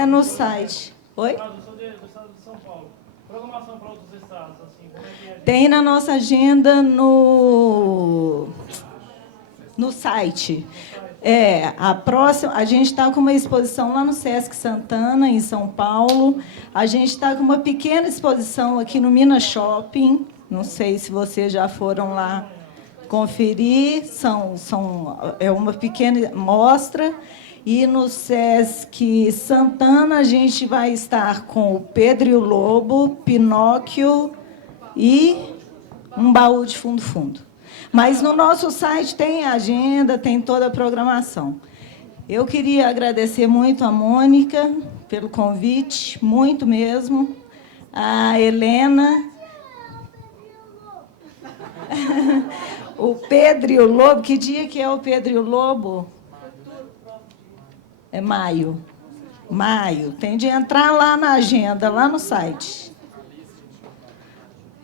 No site. Oi? Do estado de São Paulo. Programação para outros estados, assim, como é que é? Tem na nossa agenda no site. A gente está com uma exposição lá no Sesc Santana, em São Paulo. A gente está com uma pequena exposição aqui no Minas Shopping. Não sei se vocês já foram lá conferir. É uma pequena mostra. E no Sesc Santana, a gente vai estar com o Pedro e o Lobo, Pinóquio e um baú de fundo. Mas no nosso site tem a agenda, tem toda a programação. Eu queria agradecer muito a Mônica pelo convite, muito mesmo. A Helena. O Pedro e o Lobo. Que dia que é o Pedro e o Lobo? É maio. Maio. Tem de entrar lá na agenda, lá no site.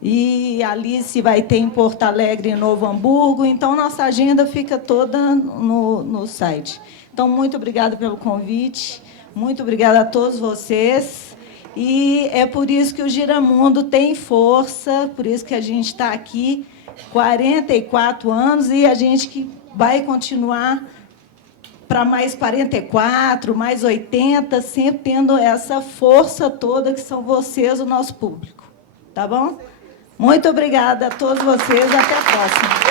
E a Alice vai ter em Porto Alegre e Novo Hamburgo. Então, nossa agenda fica toda no site. Então, muito obrigada pelo convite. Muito obrigada a todos vocês. E é por isso que o Giramundo tem força, por isso que a gente está aqui 44 anos e a gente que vai continuar para mais 44, mais 80, sempre tendo essa força toda que são vocês, o nosso público. Tá bom? Muito obrigada a todos vocês. Até a próxima.